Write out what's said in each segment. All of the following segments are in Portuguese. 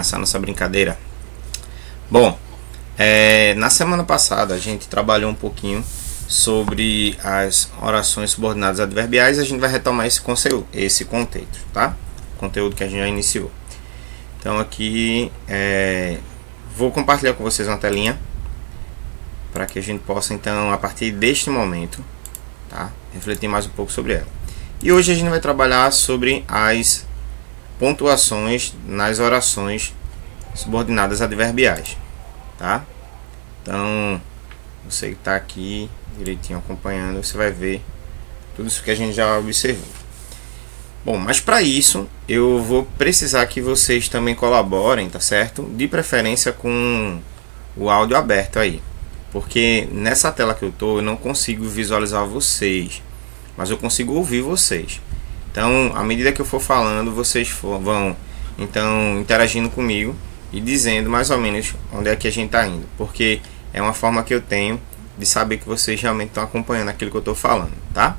começar nossa brincadeira. Bom, na semana passada a gente trabalhou um pouquinho sobre as orações subordinadas adverbiais. A gente vai retomar esse contexto, tá? Conteúdo que a gente já iniciou. Então aqui vou compartilhar com vocês uma telinha para que a gente possa então, a partir deste momento, tá, refletir mais um pouco sobre ela. E hoje a gente vai trabalhar sobre as pontuações nas orações subordinadas adverbiais, tá? Então, você que está aqui direitinho acompanhando, você vai ver tudo isso que a gente já observou. Bom, mas para isso eu vou precisar que vocês também colaborem, tá certo? De preferência com o áudio aberto aí, porque nessa tela que eu não consigo visualizar vocês, mas eu consigo ouvir vocês. Então, à medida que eu for falando, vocês vão então interagindo comigo e dizendo mais ou menos onde é que a gente está indo, porque é uma forma que eu tenho de saber que vocês realmente estão acompanhando aquilo que eu estou falando, tá?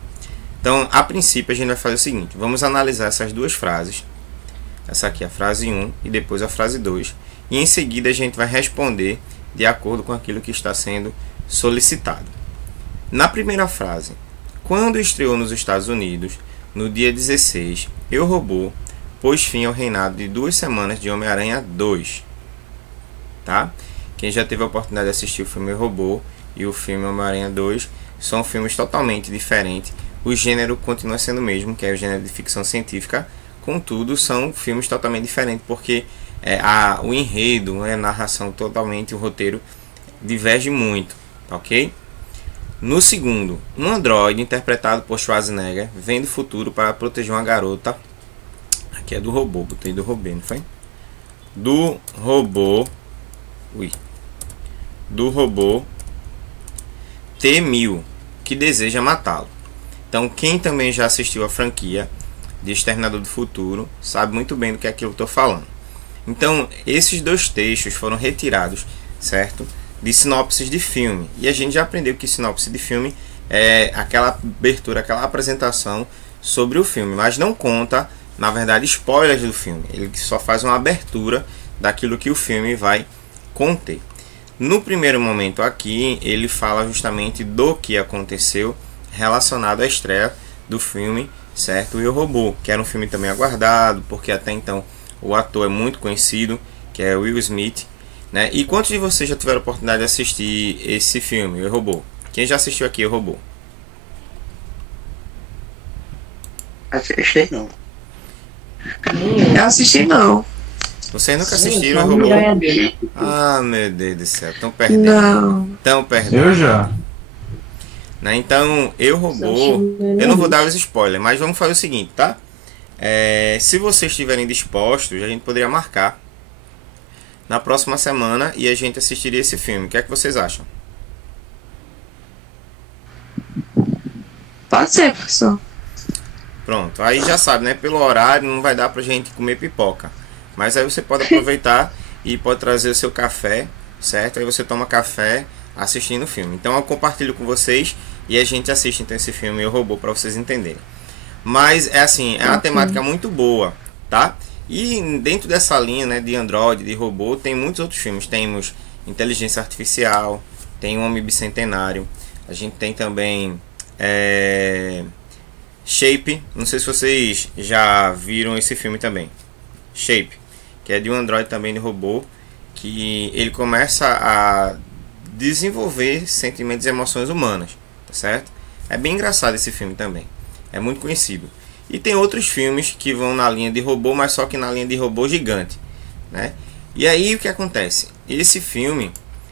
Então, a princípio, a gente vai fazer o seguinte: vamos analisar essas duas frases. Essa aqui é a frase 1 e depois a frase 2. E em seguida a gente vai responder de acordo com aquilo que está sendo solicitado. Na primeira frase, quando estreou nos Estados Unidos, no dia 16, Eu, Robô pôs fim ao reinado de 2 semanas de Homem-Aranha 2. Tá? Quem já teve a oportunidade de assistir o filme Eu, Robô e o filme Homem-Aranha 2 são filmes totalmente diferentes. O gênero continua sendo o mesmo, que é o gênero de ficção científica. Contudo, são filmes totalmente diferentes, porque o enredo, a narração totalmente, o roteiro diverge muito, tá, ok? No segundo, um androide interpretado por Schwarzenegger vem do futuro para proteger uma garota. Aqui é do robô, botei do robô, não foi? Do robô T-1000, que deseja matá-lo. Então, quem também já assistiu a franquia de Exterminador do Futuro sabe muito bem do que é aquilo que eu estou falando. Então, esses dois textos foram retirados, certo, de sinopses de filme. E a gente já aprendeu que sinopse de filme é aquela abertura, aquela apresentação sobre o filme, mas não conta, na verdade, spoilers do filme. Ele só faz uma abertura daquilo que o filme vai conter. No primeiro momento aqui, ele fala justamente do que aconteceu relacionado à estreia do filme, certo? E o Robô, que era um filme também aguardado, porque até então o ator é muito conhecido, que é Will Smith, né? E quantos de vocês já tiveram a oportunidade de assistir esse filme, O Robô? Quem já assistiu aqui, O Robô? Assisti não. Eu assisti não. Vocês nunca assistiram O Robô? Ah, meu Deus do céu, estão perdendo. Não. Estão perdendo. Eu já. Né? Então, Eu, Robô, eu não vou dar os spoilers, mas vamos fazer o seguinte, tá? Se vocês estiverem dispostos, a gente poderia marcar na próxima semana e a gente assistiria esse filme. O que é que vocês acham? Pode ser, professor. Pronto, aí já sabe, né? Pelo horário não vai dar pra gente comer pipoca. Mas aí você pode aproveitar e pode trazer o seu café, certo? Aí você toma café assistindo o filme. Então eu compartilho com vocês e a gente assiste então esse filme, Eu, Robô, para vocês entenderem. Mas é assim, é uma temática muito boa, tá? E dentro dessa linha, né, de Android, de robô, tem muitos outros filmes. Temos Inteligência Artificial, tem O Homem Bicentenário, a gente tem também Shape. Não sei se vocês já viram esse filme também. Shape, que é de um Android também de robô, que ele começa a desenvolver sentimentos e emoções humanas, tá certo? É bem engraçado esse filme também, é muito conhecido. E tem outros filmes que vão na linha de robô, mas só que na linha de robô gigante, né? E aí o que acontece? Esse filme,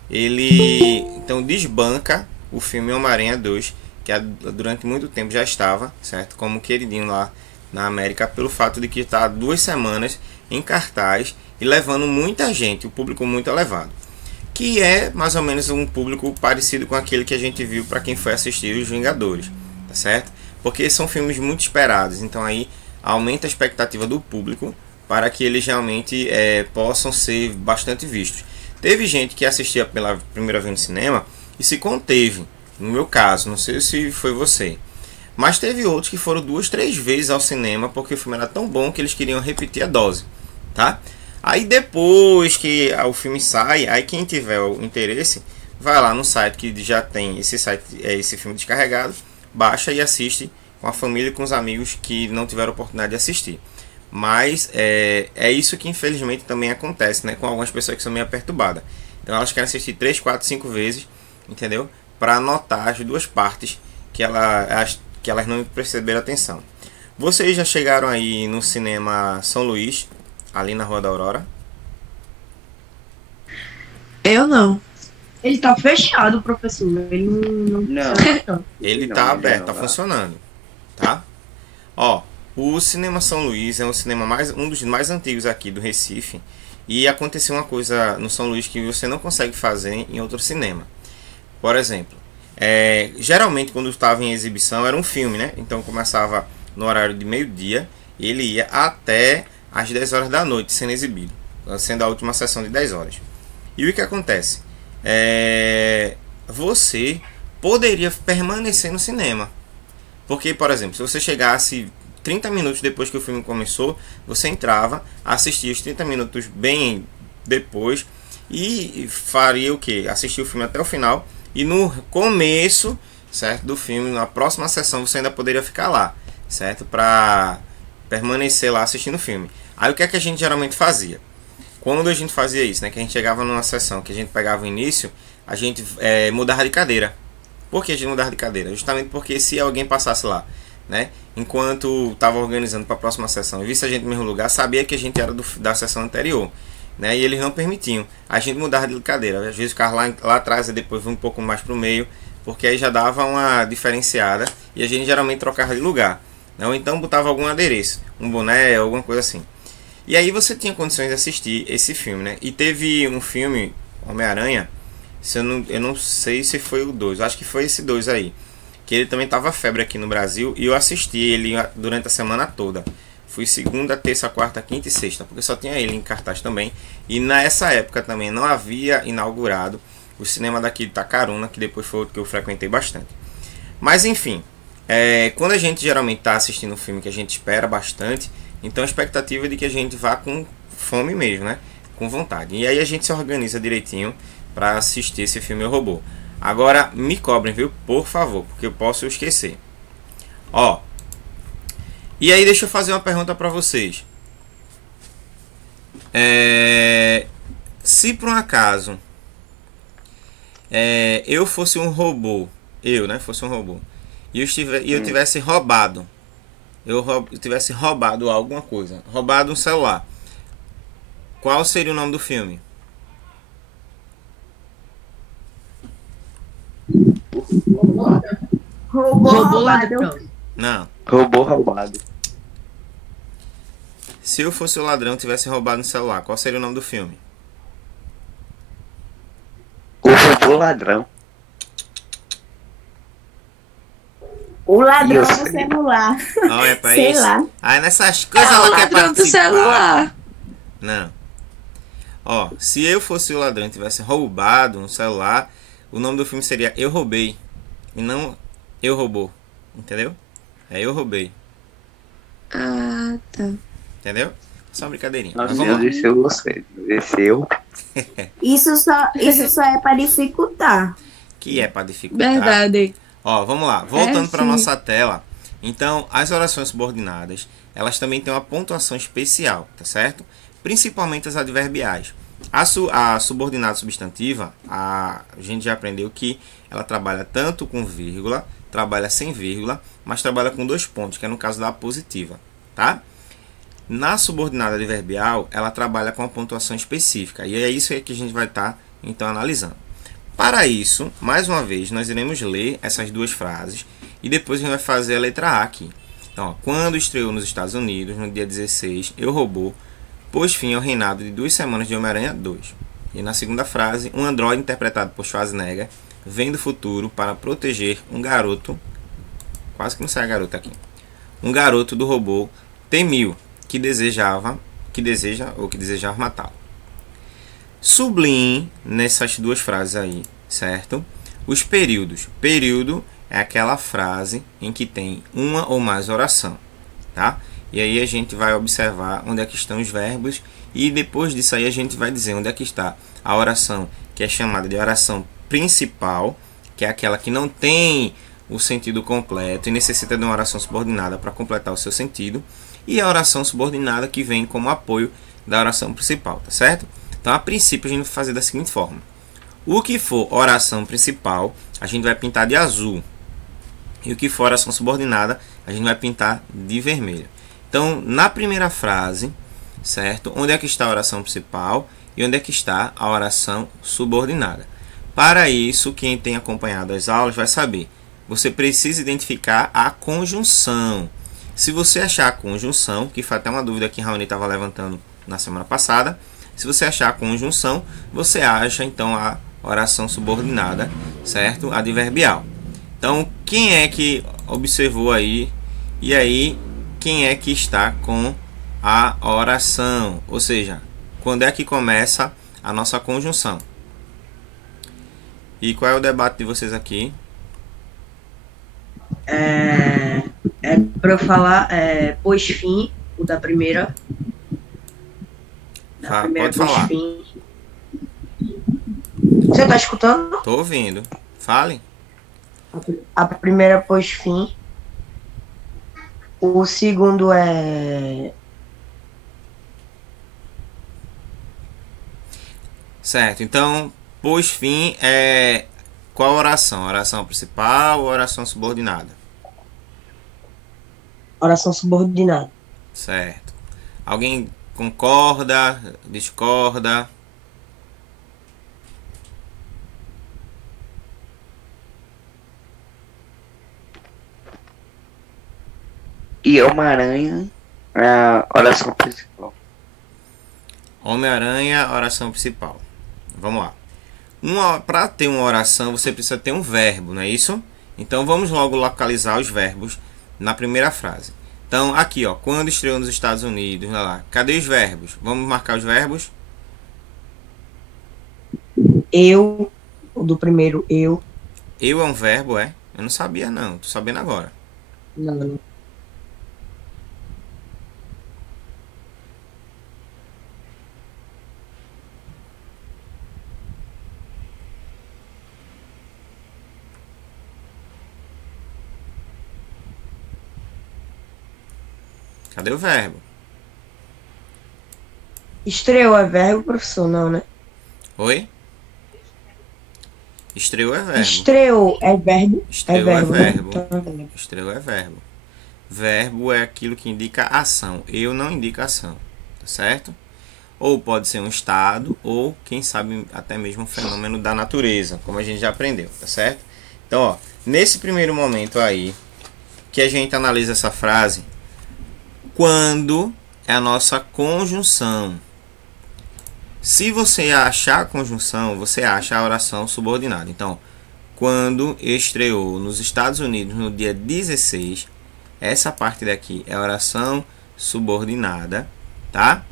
ele então desbanca o filme Homem-Aranha 2, que durante muito tempo já estava, certo, como queridinho lá na América, pelo fato de que está 2 semanas em cartaz e levando muita gente, o público muito elevado, que é mais ou menos um público parecido com aquele que a gente viu para quem foi assistir Os Vingadores, tá certo? Porque são filmes muito esperados, então aí aumenta a expectativa do público para que eles realmente possam ser bastante vistos. Teve gente que assistia pela primeira vez no cinema e se conteve, no meu caso, não sei se foi você, mas teve outros que foram 2, 3 vezes ao cinema porque o filme era tão bom que eles queriam repetir a dose, tá? Aí depois que o filme sai, aí quem tiver o interesse, vai lá no site que já tem esse filme descarregado, baixa e assiste com a família e com os amigos que não tiveram oportunidade de assistir. Mas é isso que infelizmente também acontece, né, com algumas pessoas que são meio perturbadas. Então elas querem assistir 3, 4, 5 vezes, entendeu? Para anotar as duas partes que elas não perceberam atenção. Vocês já chegaram aí no cinema São Luís, ali na Rua da Aurora? Eu não. Ele tá fechado, professor. Ele não. Não. Ele Não, tá ainda aberto, não, tá lá. funcionando, tá? Ó, o Cinema São Luís é um cinema um dos mais antigos aqui do Recife. E aconteceu uma coisa no São Luís que você não consegue fazer em outro cinema. Por exemplo, geralmente quando estava em exibição era um filme, né? Então começava no horário de meio-dia e ele ia até às 10 horas da noite sendo exibido, sendo a última sessão de 10 horas. E o que acontece? Você poderia permanecer no cinema. Porque, por exemplo, se você chegasse 30 minutos depois que o filme começou, você entrava, assistia os 30 minutos bem depois e faria o que? Assistir o filme até o final. E no começo, certo, do filme, na próxima sessão, você ainda poderia ficar lá, certo? Para permanecer lá assistindo o filme. Aí o que é que a gente geralmente fazia? Quando a gente fazia isso, né? Que a gente chegava numa sessão que a gente pegava o início, a gente mudava de cadeira. Por que a gente mudava de cadeira? Justamente porque se alguém passasse lá, né, enquanto estava organizando para a próxima sessão e visse a gente no mesmo lugar, sabia que a gente era da sessão anterior, né, e eles não permitiam. A gente mudava de cadeira. Às vezes ficava lá atrás e depois um pouco mais para o meio, porque aí já dava uma diferenciada e a gente geralmente trocava de lugar, né, ou então botava algum adereço, um boné, alguma coisa assim. E aí você tinha condições de assistir esse filme, né? E teve um filme, Homem-Aranha, eu não sei se foi o 2, acho que foi esse 2 aí, que ele também tava febre aqui no Brasil e eu assisti ele durante a semana toda. Fui segunda, terça, quarta, quinta e sexta, porque só tinha ele em cartaz também. E nessa época também não havia inaugurado o cinema daqui de Itacaruna, que depois foi outro que eu frequentei bastante. Mas enfim, quando a gente geralmente está assistindo um filme que a gente espera bastante, então a expectativa é de que a gente vá com fome mesmo, né? Com vontade. E aí a gente se organiza direitinho para assistir esse filme Eu, Robô. Agora me cobrem, viu? Por favor, porque eu posso esquecer. Ó. E aí deixa eu fazer uma pergunta para vocês. Se por um acaso eu fosse um robô, fosse um robô, e eu tivesse roubado, eu tivesse roubado alguma coisa, roubado um celular, qual seria o nome do filme? Robô ladrão. Não. Robô roubado. Se eu fosse o ladrão e tivesse roubado um celular, qual seria o nome do filme? O robô ladrão. O ladrão Isso. do celular. Olha pra Sei isso. lá. Aí nessas É coisas o ela quer ladrão do participar. celular. Não. Ó, se eu fosse o ladrão e tivesse roubado um celular, o nome do filme seria Eu Roubei. E não Eu Robô. Entendeu? É Eu Roubei. Ah, tá. Entendeu? Só uma brincadeirinha. Nossa, Mas vamos lá. desceu você. Desceu. Isso só é para dificultar. Que é pra dificultar. Verdade. Ó, vamos lá. Voltando para sim. nossa tela. Então, as orações subordinadas, elas também têm uma pontuação especial, tá certo? Principalmente as adverbiais. A subordinada substantiva, a gente já aprendeu que ela trabalha tanto com vírgula, trabalha sem vírgula, mas trabalha com 2 pontos, que é no caso da positiva, tá? Na subordinada adverbial, ela trabalha com uma pontuação específica, e é isso aí que a gente vai estar, então, analisando. Para isso, mais uma vez, nós iremos ler essas 2 frases e depois a gente vai fazer a letra A aqui. Então, ó, quando estreou nos Estados Unidos, no dia 16, Eu, Robô, pôs fim ao reinado de 2 semanas de Homem-Aranha 2. E na segunda frase, um androide interpretado por Schwarzenegger vem do futuro para proteger um garoto, quase que não sai a garota aqui, um garoto do robô T-1000 que deseja matá-lo. Sublinhe nessas 2 frases aí, certo? Os períodos. Período é aquela frase em que tem uma ou mais oração, tá? E aí a gente vai observar onde é que estão os verbos. E depois disso aí a gente vai dizer onde é que está a oração que é chamada de oração principal, que é aquela que não tem o sentido completo e necessita de uma oração subordinada para completar o seu sentido. E a oração subordinada que vem como apoio da oração principal, tá certo? Então, a princípio, a gente vai fazer da seguinte forma. O que for oração principal, a gente vai pintar de azul. E o que for oração subordinada, a gente vai pintar de vermelho. Então, na primeira frase, certo? Onde é que está a oração principal e onde é que está a oração subordinada? Para isso, quem tem acompanhado as aulas vai saber. Você precisa identificar a conjunção. Se você achar a conjunção, que foi até uma dúvida que Raoni estava levantando na semana passada, se você achar a conjunção, você acha então a oração subordinada, certo? Adverbial. Então, quem é que observou aí? E aí, quem é que está com a oração? Ou seja, quando é que começa a nossa conjunção? E qual é o debate de vocês aqui? É para eu falar, pois fim, o da primeira. Pode falar. Fim. Você tá escutando? Tô ouvindo. Fale. A primeira, pois fim. O segundo é. Certo. Então, pois fim é qual oração? Oração principal ou oração subordinada? Oração subordinada. Certo. Alguém concorda? Discorda? E Homem-Aranha, a oração principal. Homem-Aranha, oração principal. Vamos lá. Para ter uma oração, você precisa ter um verbo, não é isso? Então, vamos logo localizar os verbos na primeira frase. Então, aqui, ó, quando estreou nos Estados Unidos, olha lá. Cadê os verbos? Vamos marcar os verbos? Eu, o do primeiro, eu. Eu é um verbo, é? Eu não sabia, não. Tô sabendo agora. Não. Cadê o verbo? Estreou é verbo, professor? Não, né? Oi? Estreou é verbo. Estreou é verbo? Estreou é verbo. Né? Estreou é verbo. Verbo é aquilo que indica ação. Eu não indico ação. Tá certo? Ou pode ser um estado, ou quem sabe até mesmo um fenômeno da natureza, como a gente já aprendeu, tá certo? Então, ó, nesse primeiro momento aí, que a gente analisa essa frase, quando é a nossa conjunção. Se você achar a conjunção, você acha a oração subordinada. Então, quando estreou nos Estados Unidos no dia 16, essa parte daqui é a oração subordinada, tá?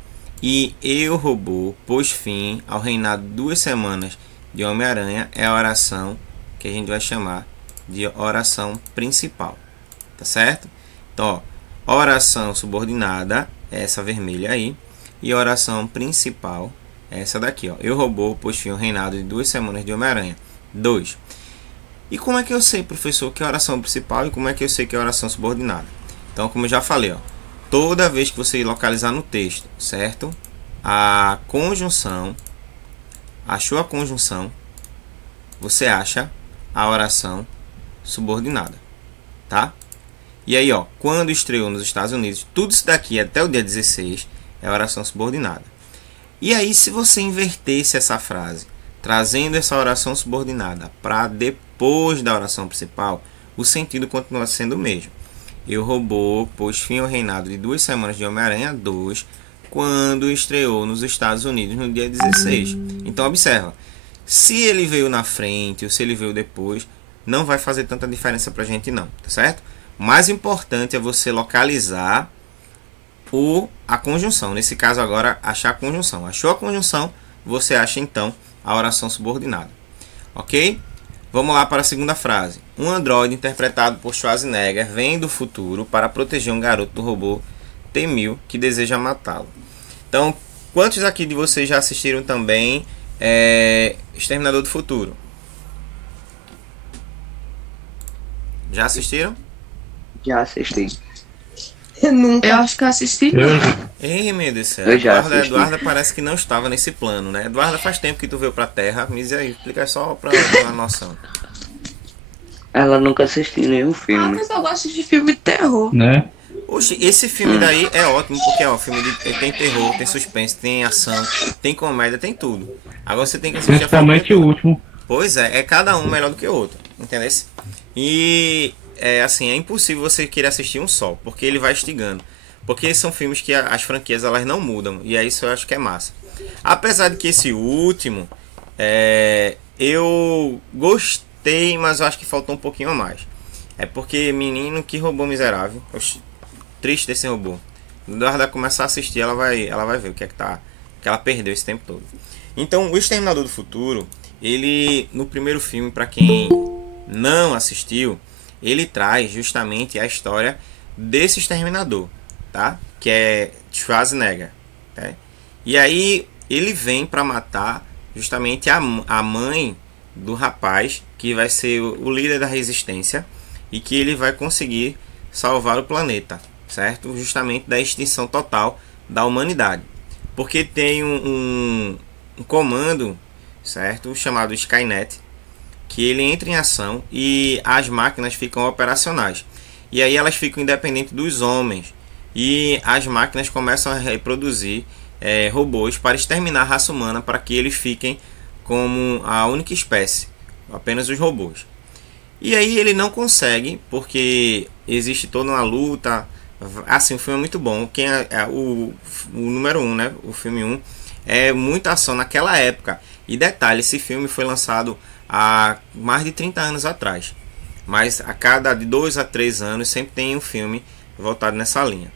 E eu, robô, pôs fim ao reinado de 2 semanas de Homem-Aranha é a oração que a gente vai chamar de oração principal, tá certo? Então, ó, oração subordinada é essa vermelha aí, e oração principal é essa daqui, ó. Eu, robô, pôs fim ao reinado de 2 semanas de Homem-Aranha. 2. E como é que eu sei, professor, que é a oração principal e como é que eu sei que é a oração subordinada? Então, como eu já falei, ó, toda vez que você localizar no texto, certo? A conjunção, achou a conjunção, você acha a oração subordinada, tá? E aí, ó, quando estreou nos Estados Unidos, tudo isso daqui até o dia 16 é a oração subordinada. E aí, se você invertesse essa frase, trazendo essa oração subordinada para depois da oração principal, o sentido continua sendo o mesmo. Eu, robô, pôs fim ao reinado de 2 semanas de Homem-Aranha 2, quando estreou nos Estados Unidos no dia 16. Então, observa, se ele veio na frente ou se ele veio depois, não vai fazer tanta diferença para a gente não, tá certo? O mais importante é você localizar a conjunção. Nesse caso agora, achar a conjunção. Achou a conjunção, você acha então a oração subordinada. Ok? Vamos lá para a segunda frase. Um androide interpretado por Schwarzenegger vem do futuro para proteger um garoto do robô temiu, que deseja matá-lo. Então, quantos aqui de vocês já assistiram também Exterminador do Futuro? Já assistiram? Já assisti. Eu acho que eu assisti. Ei, meu Deus do céu. Eu já Eduarda, assisti. Eduarda parece que não estava nesse plano, né? Eduarda, faz tempo que tu veio pra Terra. Me diz aí, explica só pra ter uma noção. Ela nunca assistiu nenhum Ah, filme. mas eu gosto de filme de terror. Né? Oxe, esse filme daí é ótimo, porque ó, tem terror, tem suspense, tem ação, tem comédia, tem tudo. Agora você tem que assistir a família Principalmente o último. Pois é cada um melhor do que o outro, entendeu? E assim, é impossível você querer assistir um só, porque ele vai instigando. Porque são filmes que as franquias elas não mudam, e é isso eu acho que é massa. Apesar de que esse último, eu gostei, mas eu acho que faltou um pouquinho a mais. É porque menino que robô miserável. Oxi, triste desse robô. Quando ela começar a assistir, ela vai ver o que é que ela perdeu esse tempo todo. Então, o Exterminador do Futuro, ele no primeiro filme, para quem não assistiu, ele traz justamente a história desse exterminador, tá? Que é Schwarzenegger, tá? E aí ele vem para matar justamente a mãe do rapaz que vai ser o líder da resistência e que ele vai conseguir salvar o planeta, certo? Justamente da extinção total da humanidade, porque tem um comando, certo? Chamado Skynet, que ele entra em ação e as máquinas ficam operacionais. E aí elas ficam independentes dos homens. E as máquinas começam a reproduzir robôs para exterminar a raça humana, para que eles fiquem como a única espécie, apenas os robôs. E aí ele não consegue, porque existe toda uma luta. Assim, o filme é muito bom. Quem o número 1, né? O filme 1 é muita ação naquela época. E detalhe, esse filme foi lançado há mais de 30 anos atrás. Mas a cada de 2 a 3 anos sempre tem um filme voltado nessa linha.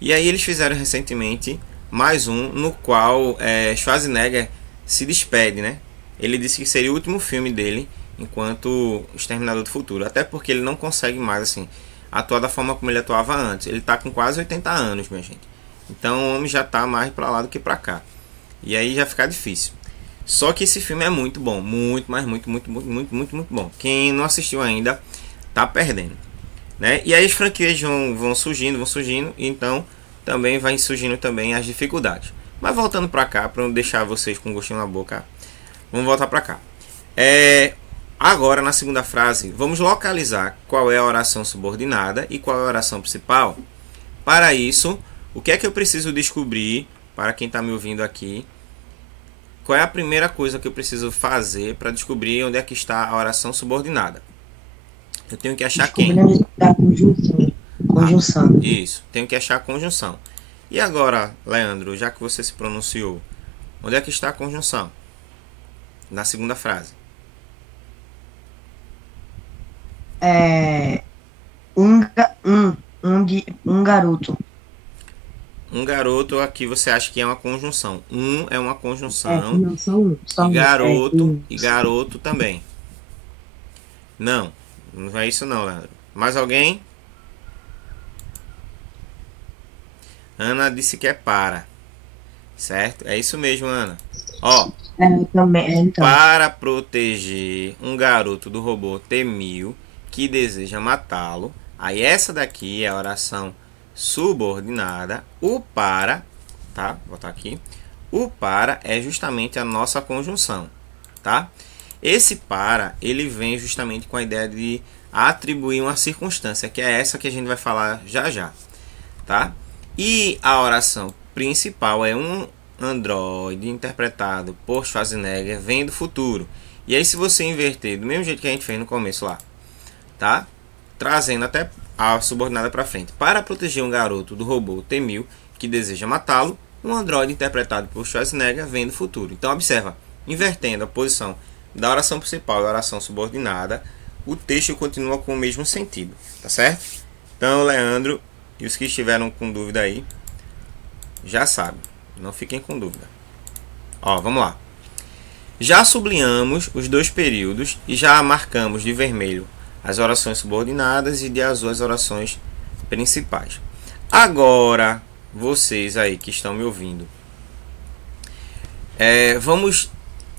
E aí eles fizeram recentemente mais um, no qual Schwarzenegger se despede, né? Ele disse que seria o último filme dele enquanto Exterminador do Futuro. Até porque ele não consegue mais assim atuar da forma como ele atuava antes. Ele está com quase 80 anos, minha gente. Então o homem já está mais para lá do que para cá. E aí já fica difícil. Só que esse filme é muito bom, muito bom. Quem não assistiu ainda tá perdendo, né? E aí as franquias vão surgindo, e então também vai surgindo também as dificuldades. Mas voltando para cá, para não deixar vocês com gostinho na boca, vamos voltar para cá. Agora na segunda frase, vamos localizar qual é a oração subordinada e qual é a oração principal. Para isso, o que é que eu preciso descobrir para quem está me ouvindo aqui? Qual é a primeira coisa que eu preciso fazer para descobrir onde é que está a oração subordinada? Eu tenho que achar quem? Da conjunção. Isso, tenho que achar a conjunção. E agora, Leandro, já que você se pronunciou, onde é que está a conjunção? Na segunda frase. Um garoto. Um garoto aqui você acha que é uma conjunção. Um é uma conjunção. Não, só um. Só E um. garoto, e garoto também. Não, não é isso não, Leandro. Mais alguém? Ana disse que é para. Certo? É isso mesmo, Ana. Ó, Também, então. para proteger um garoto do robô T-1000 que deseja matá-lo. Aí essa daqui é a oração subordinada. O para, tá? Vou botar aqui. O para é justamente a nossa conjunção, tá? Esse para, ele vem justamente com a ideia de atribuir uma circunstância, que é essa que a gente vai falar já já, tá? E a oração principal é um androide interpretado por Schwarzenegger, vem do futuro. E aí se você inverter do mesmo jeito que a gente fez no começo lá, tá? Trazendo até a subordinada para frente. Para proteger um garoto do robô T-1000 que deseja matá-lo, um androide interpretado por Schwarzenegger vem do futuro. Então observa, invertendo a posição da oração principal e a oração subordinada, o texto continua com o mesmo sentido, tá certo? Então, Leandro e os que estiveram com dúvida aí, já sabem, não fiquem com dúvida. Ó, vamos lá. Já sublinhamos os dois períodos e já marcamos de vermelho as orações subordinadas e de azul as orações principais. Agora, vocês aí que estão me ouvindo, vamos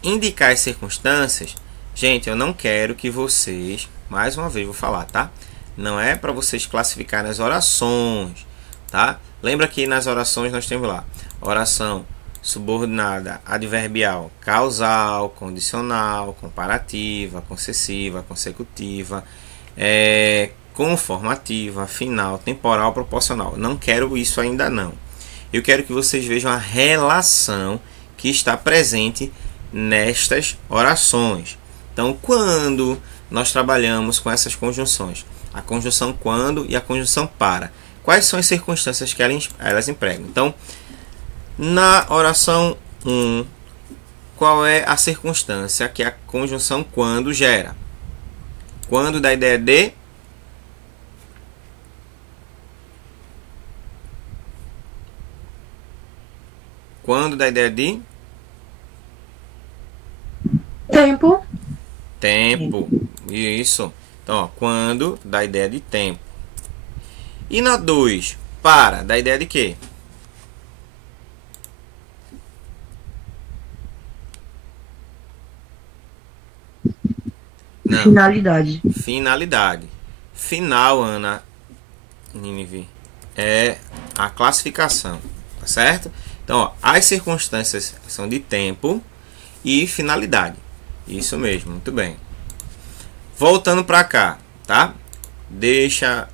indicar as circunstâncias. Gente, eu não quero que vocês, mais uma vez vou falar, tá? Não é para vocês classificarem as orações, tá? Lembra que nas orações nós temos lá oração subordinada, adverbial, causal, condicional, comparativa, concessiva, consecutiva, conformativa, final, temporal, proporcional. Não quero isso ainda não. Eu quero que vocês vejam a relação que está presente nestas orações. Então, quando nós trabalhamos com essas conjunções, a conjunção quando e a conjunção para, quais são as circunstâncias que elas empregam? Então, na oração 1, qual é a circunstância que a conjunção quando gera? Quando dá a ideia de Tempo. tempo. Isso. Então, ó, quando dá a ideia de tempo. E na 2, para, dá a ideia de quê? Não. Finalidade. Finalidade. Final, Ana Nínive, é a classificação, tá certo? Então, ó, as circunstâncias são de tempo e finalidade. Isso mesmo, muito bem. Voltando para cá, tá? Deixa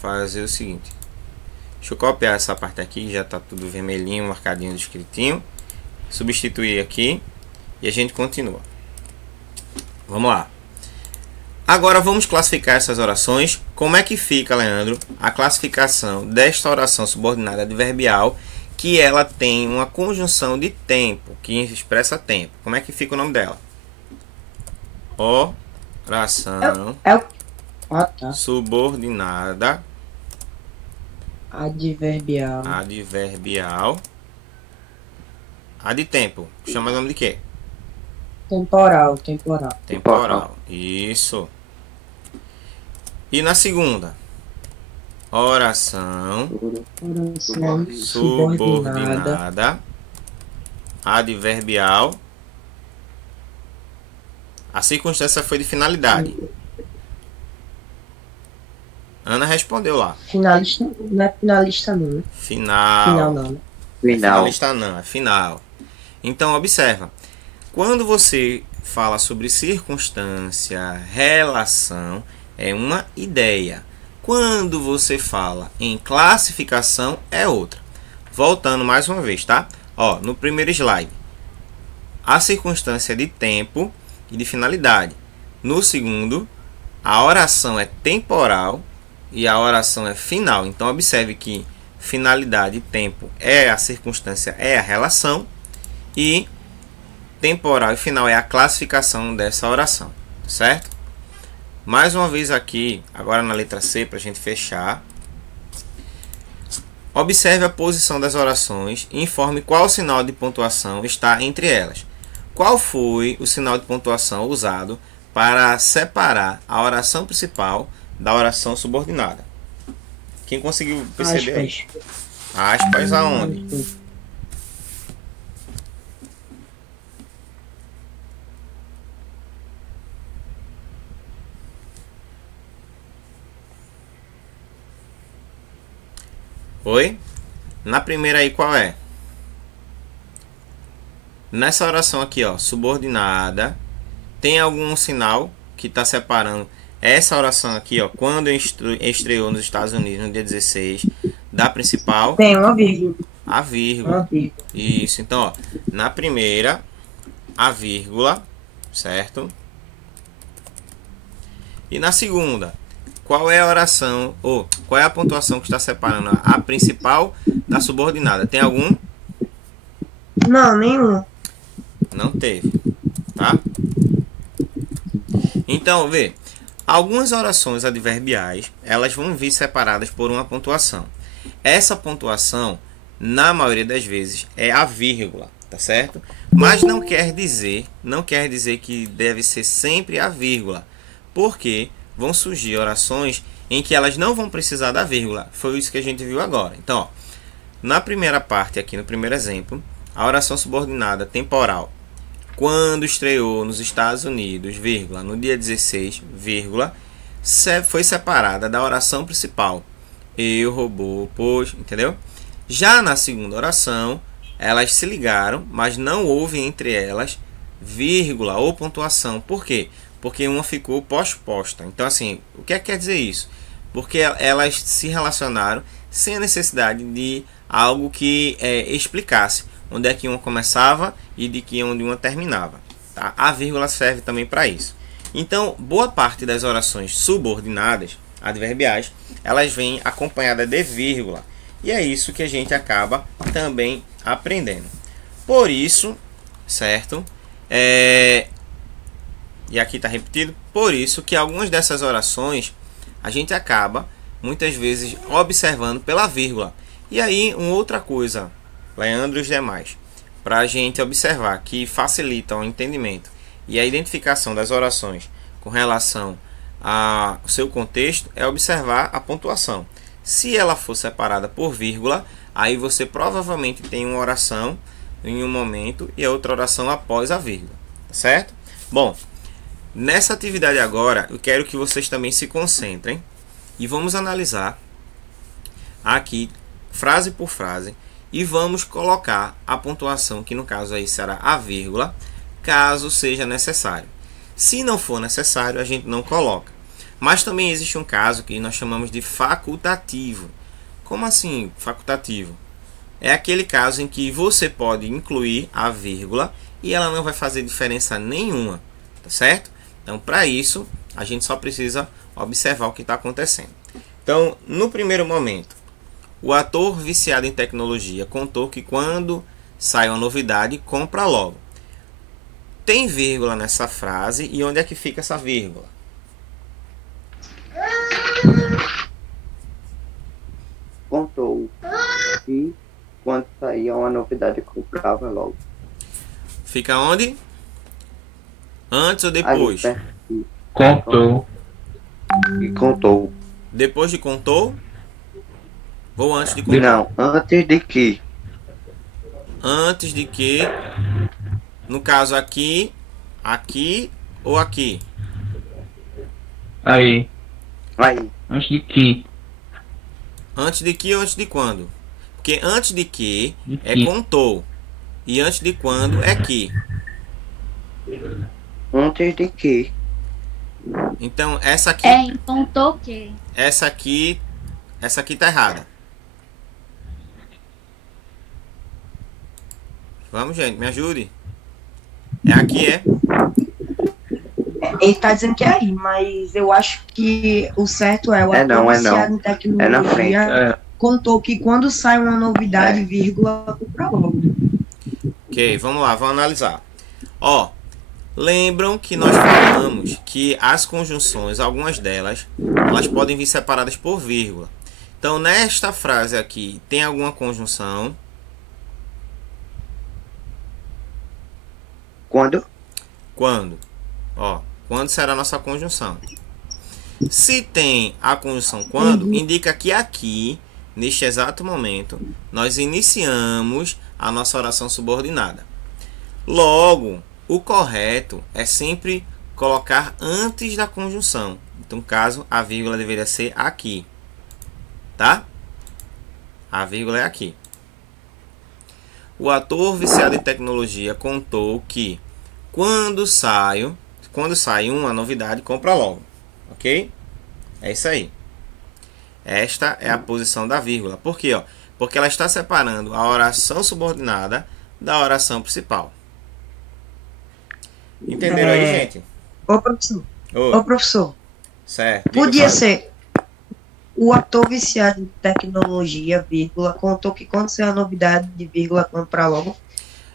fazer o seguinte. Deixa eu copiar essa parte aqui, já tá tudo vermelhinho, marcadinho, escritinho. Substituir aqui e a gente continua. Vamos lá. Agora vamos classificar essas orações. Como é que fica, Leandro, a classificação desta oração subordinada adverbial, que ela tem uma conjunção de tempo, que expressa tempo? Como é que fica o nome dela? Oração subordinada Adverbial. adverbial. A de tempo. Chama o nome de quê? Temporal. Temporal. Isso. E na segunda? Oração Oração subordinada adverbial. A circunstância foi de finalidade. Ana respondeu lá. Finalista. Não é finalista, não. Final, não. Final. Finalista não, é final. Então, observa. Quando você fala sobre circunstância, relação, é uma ideia. Quando você fala em classificação, é outra. Voltando mais uma vez, tá? Ó, no primeiro slide, a circunstância de tempo e de finalidade. No segundo, a oração é temporal e a oração é final. Então, observe que finalidade e tempo é a circunstância, é a relação, e temporal e final é a classificação dessa oração, certo? Mais uma vez aqui, agora na letra C, para a gente fechar. Observe a posição das orações e informe qual sinal de pontuação está entre elas. Qual foi o sinal de pontuação usado para separar a oração principal da oração subordinada? Quem conseguiu perceber? Aspas aonde? Oi? Na primeira aí, qual é? Nessa oração aqui, ó, subordinada, tem algum sinal que está separando essa oração aqui, ó, quando estreou nos Estados Unidos no dia 16, da principal? Tem uma vírgula. A vírgula. Isso, então, ó, na primeira, a vírgula, certo? E na segunda, qual é a oração, ou qual é a pontuação que está separando a principal da subordinada? Tem algum? Não, nenhum. Não teve, tá? Então, vê, algumas orações adverbiais, elas vão vir separadas por uma pontuação. Essa pontuação, na maioria das vezes, é a vírgula, tá certo? Mas não quer dizer que deve ser sempre a vírgula, porque vão surgir orações em que elas não vão precisar da vírgula. Foi isso que a gente viu agora. Então, ó, na primeira parte aqui, no primeiro exemplo, a oração subordinada temporal, quando estreou nos Estados Unidos, vírgula, no dia 16, vírgula, foi separada da oração principal. Eu, robô, pois, entendeu? Já na segunda oração, elas se ligaram, mas não houve entre elas vírgula ou pontuação. Por quê? Porque uma ficou pós-posta. Então, assim, o que é que quer dizer isso? Porque elas se relacionaram sem a necessidade de algo que explicasse onde é que uma começava e de que onde uma terminava. Tá? A vírgula serve também para isso. Então, boa parte das orações subordinadas, adverbiais, elas vêm acompanhadas de vírgula. E é isso que a gente acaba também aprendendo. Por isso, certo? E aqui está repetido. Por isso que algumas dessas orações a gente acaba muitas vezes observando pela vírgula. E aí, uma outra coisa, Leandro e os demais, para a gente observar que facilita o entendimento e a identificação das orações com relação ao seu contexto é observar a pontuação. Se ela for separada por vírgula, aí você provavelmente tem uma oração em um momento e a outra oração após a vírgula, certo? Bom, nessa atividade agora, eu quero que vocês também se concentrem e vamos analisar aqui, frase por frase, e vamos colocar a pontuação, que no caso aí será a vírgula, caso seja necessário. Se não for necessário, a gente não coloca. Mas também existe um caso que nós chamamos de facultativo. Como assim facultativo? É aquele caso em que você pode incluir a vírgula e ela não vai fazer diferença nenhuma, tá certo? Então, para isso, a gente só precisa observar o que está acontecendo. Então, no primeiro momento, o ator viciado em tecnologia contou que quando sai uma novidade, compra logo. Tem vírgula nessa frase e onde é que fica essa vírgula? Contou que quando saía uma novidade comprava logo. Fica onde? Antes ou depois? Ali, Contou. e contou. Depois de contou? Ou antes de contou? Não, antes de que. Antes de que, no caso aqui, aqui ou aqui? Aí. Aí, Antes de que. Antes de que ou antes de quando? Porque antes de que De é que. contou. E antes de quando é que. antes de que. Então essa aqui, Contou o quê? essa aqui tá errada. Vamos, gente, me ajude. É aqui, é? Ele tá dizendo que é aí, mas eu acho que o certo é o É ator não, é viciado não. em tecnologia É na frente. É. contou que quando sai uma novidade, É. vírgula, compra logo. Ok, vamos lá, vamos analisar. Ó, lembram que nós falamos que as conjunções, algumas delas, elas podem vir separadas por vírgula. Então, nesta frase aqui, tem alguma conjunção? Quando? Quando? Ó, quando será a nossa conjunção? Se tem a conjunção quando, indica que aqui, neste exato momento, nós iniciamos a nossa oração subordinada. Logo, o correto é sempre colocar antes da conjunção. Então, no caso, a vírgula deveria ser aqui. Tá? A vírgula é aqui. O ator viciado em tecnologia contou que quando sai uma novidade, compra logo. Ok? É isso aí. Esta é a posição da vírgula. Por quê? Ó? Porque ela está separando a oração subordinada da oração principal. Entenderam aí, gente? Ô, professor. Oi. Ô, professor. Certo. Diga, Podia Fábio. ser o ator viciado em tecnologia, vírgula, contou que quando sai a novidade de vírgula, compra logo.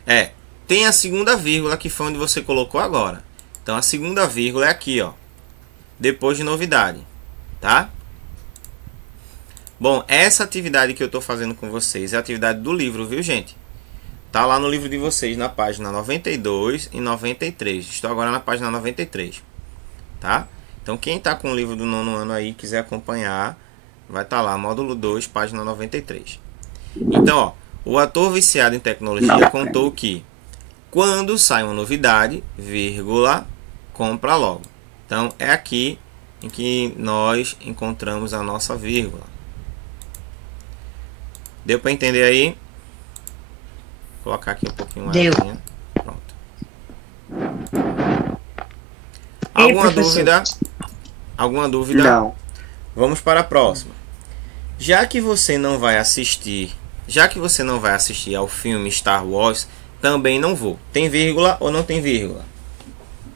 É, tem a segunda vírgula que foi onde você colocou agora. Então a segunda vírgula é aqui, ó. Depois de novidade, tá? Bom, essa atividade que eu estou fazendo com vocês é a atividade do livro, viu, gente? Tá lá no livro de vocês, na página 92 e 93. Estou agora na página 93, tá? Então quem está com o livro do nono ano aí, quiser acompanhar, vai estar lá, módulo 2, página 93. Então, ó, o ator viciado em tecnologia contou que quando sai uma novidade, vírgula, compra logo. Então é aqui em que nós encontramos a nossa vírgula. Deu para entender aí? Vou colocar aqui um pouquinho mais. Deu. Pronto. Alguma dúvida? Alguma dúvida? Não. Vamos para a próxima. Já que você não vai assistir ao filme Star Wars, também não vou. Tem vírgula ou não tem vírgula?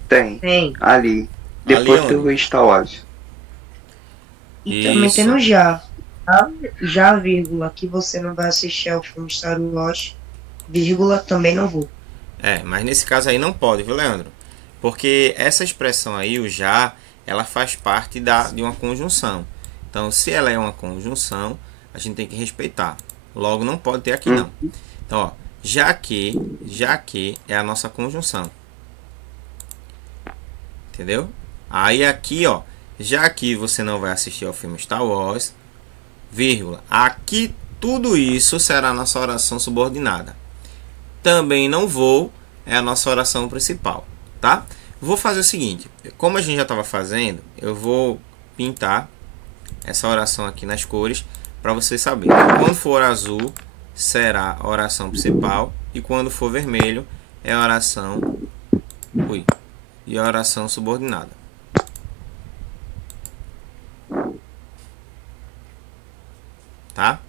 Tem. Tem. Ali. Depois Ali que eu vi Star Wars. E também Isso. tem no já. Tá? Já, vírgula, que você não vai assistir ao filme Star Wars, vírgula, também não vou. Mas nesse caso aí não pode, viu, Leandro? Porque essa expressão aí, o já, ela faz parte de uma conjunção. Então, se ela é uma conjunção, a gente tem que respeitar. Logo, não pode ter aqui, não. Então, ó, já que é a nossa conjunção. Entendeu? Aí aqui, ó, já que você não vai assistir ao filme Star Wars, vírgula, aqui tudo isso será a nossa oração subordinada. Também não vou é a nossa oração principal, tá? Vou fazer o seguinte, como a gente já estava fazendo, eu vou pintar essa oração aqui nas cores para você saber. Quando for azul, será a oração principal, e quando for vermelho, é a oração e a oração subordinada. Tá?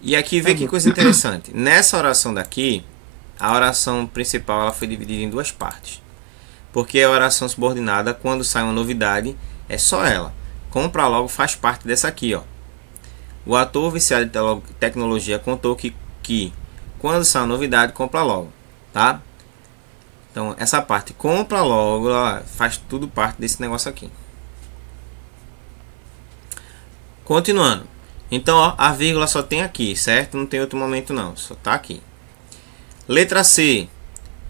E aqui vê que coisa interessante. Nessa oração daqui, a oração principal ela foi dividida em duas partes. Porque a oração subordinada, quando sai uma novidade, é só ela. Compra logo faz parte dessa aqui, ó. O ator viciado em tecnologia contou que quando sai uma novidade, compra logo, tá? Então, essa parte compra logo, ela faz tudo parte desse negócio aqui. Continuando. Então, ó, a vírgula só tem aqui, certo? Não tem outro momento não, só tá aqui. Letra C.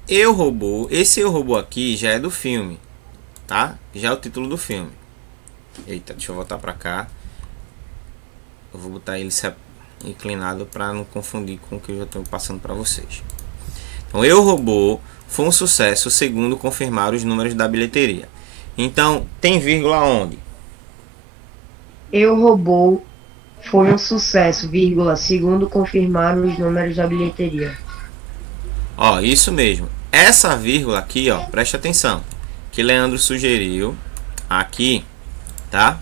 Eu robô. Esse eu robô aqui já é do filme, tá? Já é o título do filme. Eita, deixa eu voltar pra cá. Eu vou botar ele inclinado para não confundir com o que eu já estou passando para vocês. Então, Eu, Robô foi um sucesso segundo confirmaram os números da bilheteria. Então, tem vírgula onde? Eu, Robô foi um sucesso, vírgula, segundo confirmaram os números da bilheteria. Ó, isso mesmo. Essa vírgula aqui, ó, preste atenção, que Leandro sugeriu aqui, tá?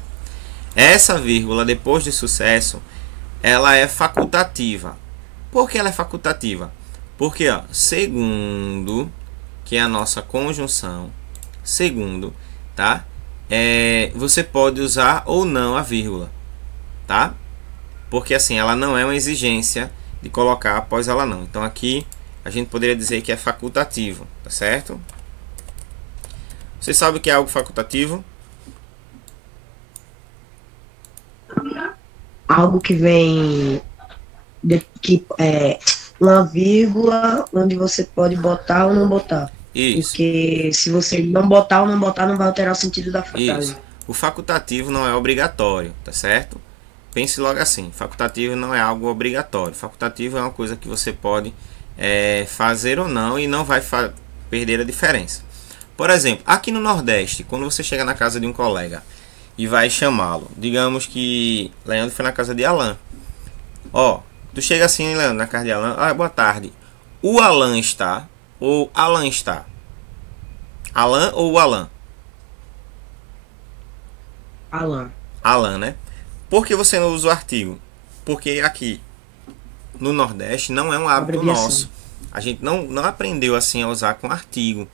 Essa vírgula depois de sucesso, ela é facultativa. Por que ela é facultativa? Porque, ó, segundo, que é a nossa conjunção, segundo, tá? Você pode usar ou não a vírgula, tá? Porque assim, ela não é uma exigência de colocar após ela não. Então aqui a gente poderia dizer que é facultativo, tá certo? Você sabe o que é algo facultativo? Algo que vem uma vírgula onde você pode botar ou não botar. Isso. Porque se você não botar ou não botar, não vai alterar o sentido da frase. Isso. O facultativo não é obrigatório, tá certo? Pense logo assim, facultativo não é algo obrigatório. Facultativo é uma coisa que você pode fazer ou não e não vai perder a diferença. Por exemplo, aqui no Nordeste, quando você chega na casa de um colega e vai chamá-lo, digamos que Leandro foi na casa de Alan. Ó, tu chega assim, Leandro, na casa de Alan, boa tarde. O Alan está ou Alan está? Alan ou o Alan? Alan. Alan, né? Por que você não usa o artigo? Porque aqui no Nordeste não é um hábito nosso. A gente não aprendeu assim a usar com artigo.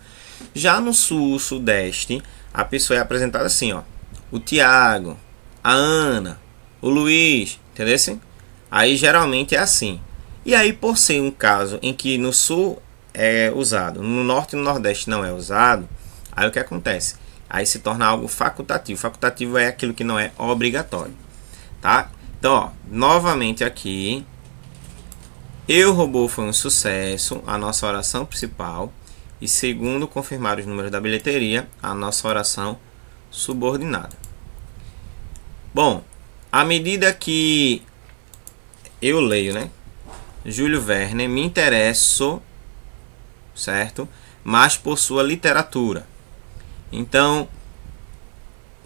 Já no Sul, Sudeste, a pessoa é apresentada assim, ó. O Tiago, a Ana, o Luiz, entendeu assim? Aí geralmente é assim. E aí, por ser um caso em que no Sul é usado, no Norte e no Nordeste não é usado, aí o que acontece? Aí se torna algo facultativo. Facultativo é aquilo que não é obrigatório, tá? Então, ó, novamente aqui, Eu, Robô foi um sucesso, a nossa oração principal. E segundo confirmar os números da bilheteria, a nossa oração subordinada. Bom, à medida que eu leio, né? Júlio Verne, me interesso, certo? Mas por sua literatura. Então,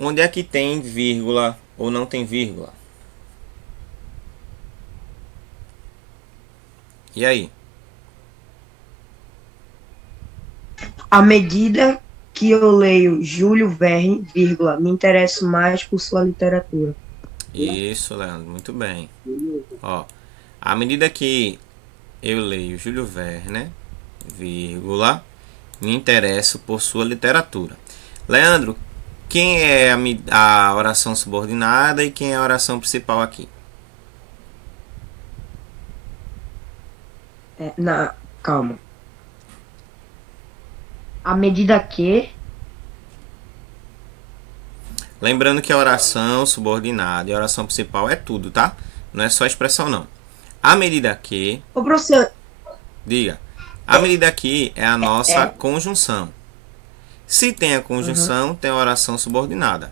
onde é que tem vírgula ou não tem vírgula? E aí? À medida que eu leio Júlio Verne, vírgula, me interesso mais por sua literatura. Isso, Leandro, muito bem. Ó, à medida que eu leio Júlio Verne, vírgula, me interesso por sua literatura. Leandro, quem é a oração subordinada e quem é a oração principal aqui? Calma. À medida que... Lembrando que a oração subordinada e a oração principal é tudo, tá? Não é só expressão, não. À medida que... Ô, professor, Diga. À medida que é a nossa conjunção. Se tem a conjunção, tem a oração subordinada.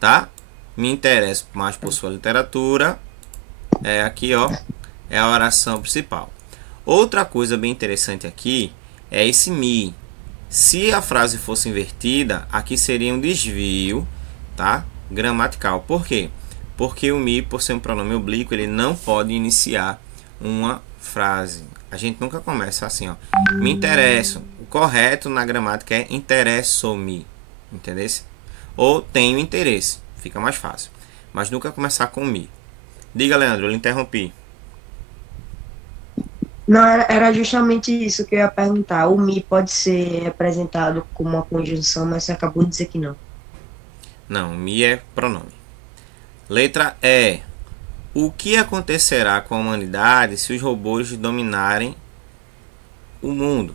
Tá? Me interesso mais por sua literatura. É aqui, ó. É a oração principal. Outra coisa bem interessante aqui é esse me. Se a frase fosse invertida, aqui seria um desvio, tá? Gramatical. Por quê? Porque o me, por ser um pronome oblíquo, ele não pode iniciar uma frase. A gente nunca começa assim, ó. Me interesso. O correto na gramática é interesso-me. Entendeu? Ou tenho interesse. Fica mais fácil. Mas nunca começar com me. Diga, Leandro, eu lhe interrompi. não, era justamente isso que eu ia perguntar. O me pode ser representado como uma conjunção, mas você acabou de dizer que não. Não, me é pronome. Letra E. O que acontecerá com a humanidade se os robôs dominarem o mundo?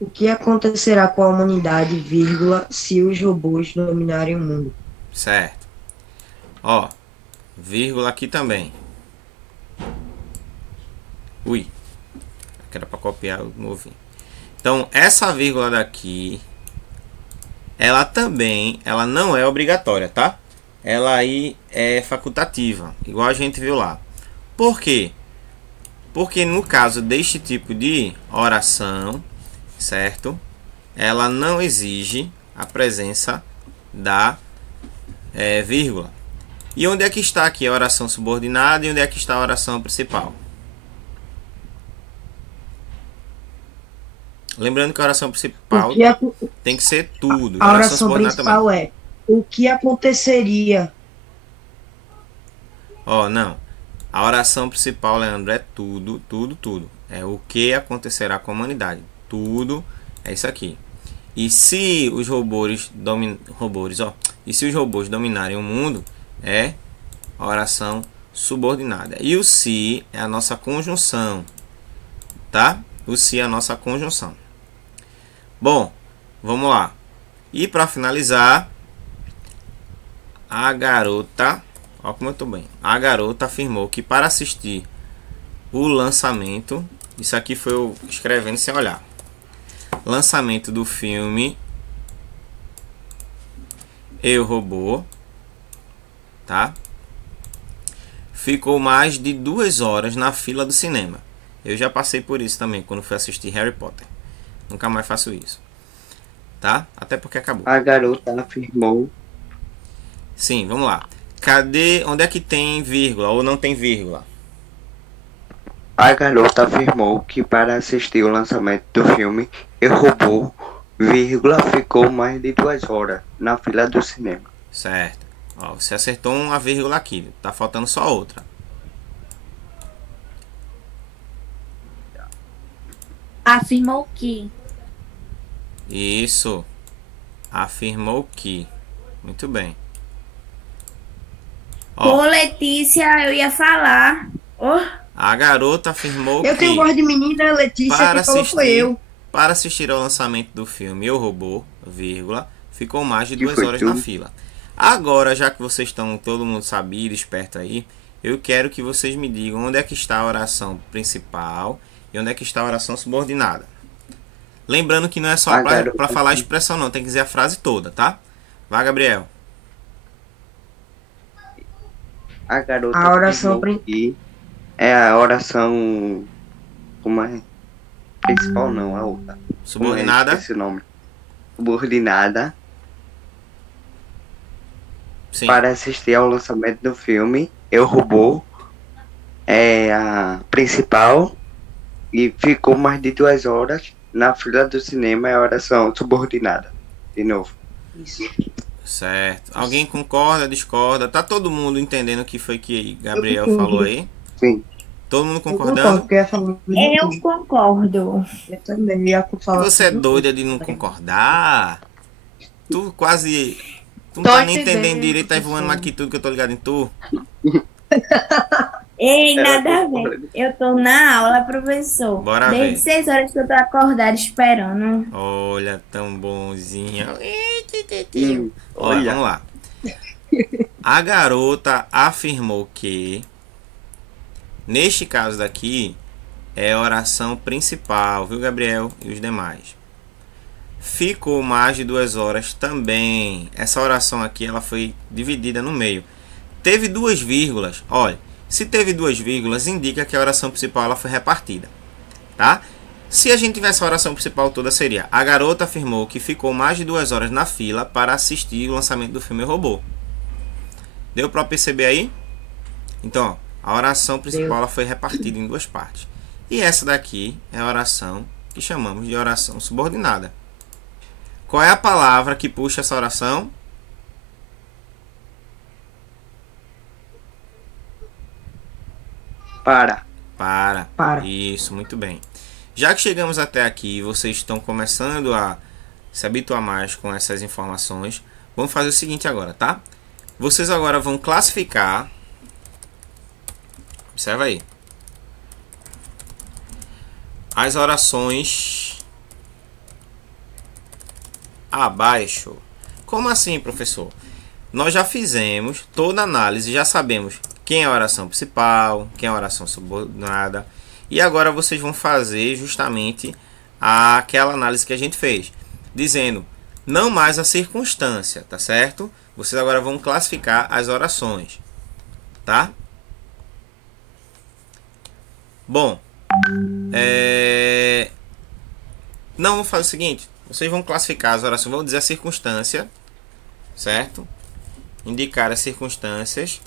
O que acontecerá com a humanidade, vírgula, se os robôs dominarem o mundo? Certo. Ó, vírgula aqui também. Ui. Aqui era para copiar o novinho. Então, essa vírgula daqui, ela não é obrigatória, tá? Ela aí é facultativa, igual a gente viu lá. Por quê? Porque no caso deste tipo de oração, certo? Ela não exige a presença da vírgula. E onde é que está aqui a oração subordinada e onde é que está a oração principal? Lembrando que a oração principal tem que ser tudo. A oração principal também. O que aconteceria? Ó, não. A oração principal, Leandro, é tudo, tudo, tudo. É o que acontecerá com a humanidade. Tudo é isso aqui. E se os robôs dominarem o mundo, é a oração subordinada. E o se é a nossa conjunção, tá? O se é a nossa conjunção. Bom, vamos lá. E para finalizar, a garota, ó como eu tô bem. A garota afirmou que para assistir o lançamento, isso aqui foi eu escrevendo sem olhar. Lançamento do filme Eu, Robô, tá? Ficou mais de 2 horas na fila do cinema. Eu já passei por isso também quando fui assistir Harry Potter. Nunca mais faço isso, tá? Até porque acabou. A garota afirmou. Sim, vamos lá. Cadê? Onde é que tem vírgula ou não tem vírgula? A garota afirmou que para assistir o lançamento do filme Eu, Robô, vírgula, ficou mais de 2 horas na fila do cinema. Certo. Ó, você acertou uma vírgula aqui. Tá faltando só outra. Afirmou que. Isso. Afirmou que. Muito bem. Ó, Ô, Letícia, eu ia falar. Oh. a garota afirmou Eu que tenho voz de menina, Letícia, que falou foi eu. para assistir ao lançamento do filme Eu, Robô, vírgula, ficou mais de Que 2 foi horas tudo? na fila. Agora, já que vocês estão todo mundo sabido, esperto aí, eu quero que vocês me digam onde é que está a oração principal E onde é que está a oração subordinada? Lembrando que não é só A para garota falar a expressão não, tem que dizer a frase toda, tá? Vai, Gabriel. A garota A oração afirmou que é a oração. Como é? Principal não, a outra. Subordinada. Esse nome. Subordinada. Sim. Para assistir ao lançamento do filme, Eu, Robô é a principal e ficou mais de 2 horas na fila do cinema. É a oração subordinada. De novo. Isso. Certo. Alguém concorda, discorda? Tá todo mundo entendendo o que foi que Gabriel falou aí? Sim. Todo mundo Eu concordo, concordando? porque eu ia falar. Eu concordo. Eu também ia falar. Você é doida de não concordar? Tu quase... Tu não Tô tá nem entendendo, entendendo direito, tá professor. voando mais que tudo que eu tô ligado em tu. Ei, nada a ver. Eu tô na aula, professor. Bora Desde ver. 6 horas que eu tô acordada esperando. Olha, tão bonzinha. Olha, Olha. vamos lá. A garota afirmou que, neste caso daqui, é a oração principal, viu, Gabriel? E os demais. Ficou mais de 2 horas também. Essa oração aqui ela foi dividida no meio. Teve 2 vírgulas. Olha, se teve 2 vírgulas, indica que a oração principal ela foi repartida, tá? Se a gente tivesse a oração principal toda, seria: a garota afirmou que ficou mais de 2 horas na fila para assistir o lançamento do filme Robô. Deu para perceber aí? Então, ó, a oração principal ela foi repartida em 2 partes. E essa daqui é a oração que chamamos de oração subordinada. Qual é a palavra que puxa essa oração? Para. Para. Isso, muito bem. Já que chegamos até aqui e vocês estão começando a se habituar mais com essas informações, vamos fazer o seguinte agora, tá? Vocês agora vão classificar. Observa aí. As orações abaixo. Como assim, professor? Nós já fizemos toda a análise, já sabemos quem é a oração principal, quem é a oração subordinada. E agora vocês vão fazer justamente aquela análise que a gente fez, dizendo não mais a circunstância, tá certo? Vocês agora vão classificar as orações, tá? Bom, não, vamos fazer o seguinte. Vocês vão classificar as orações, vão dizer a circunstância, certo? Indicar as circunstâncias.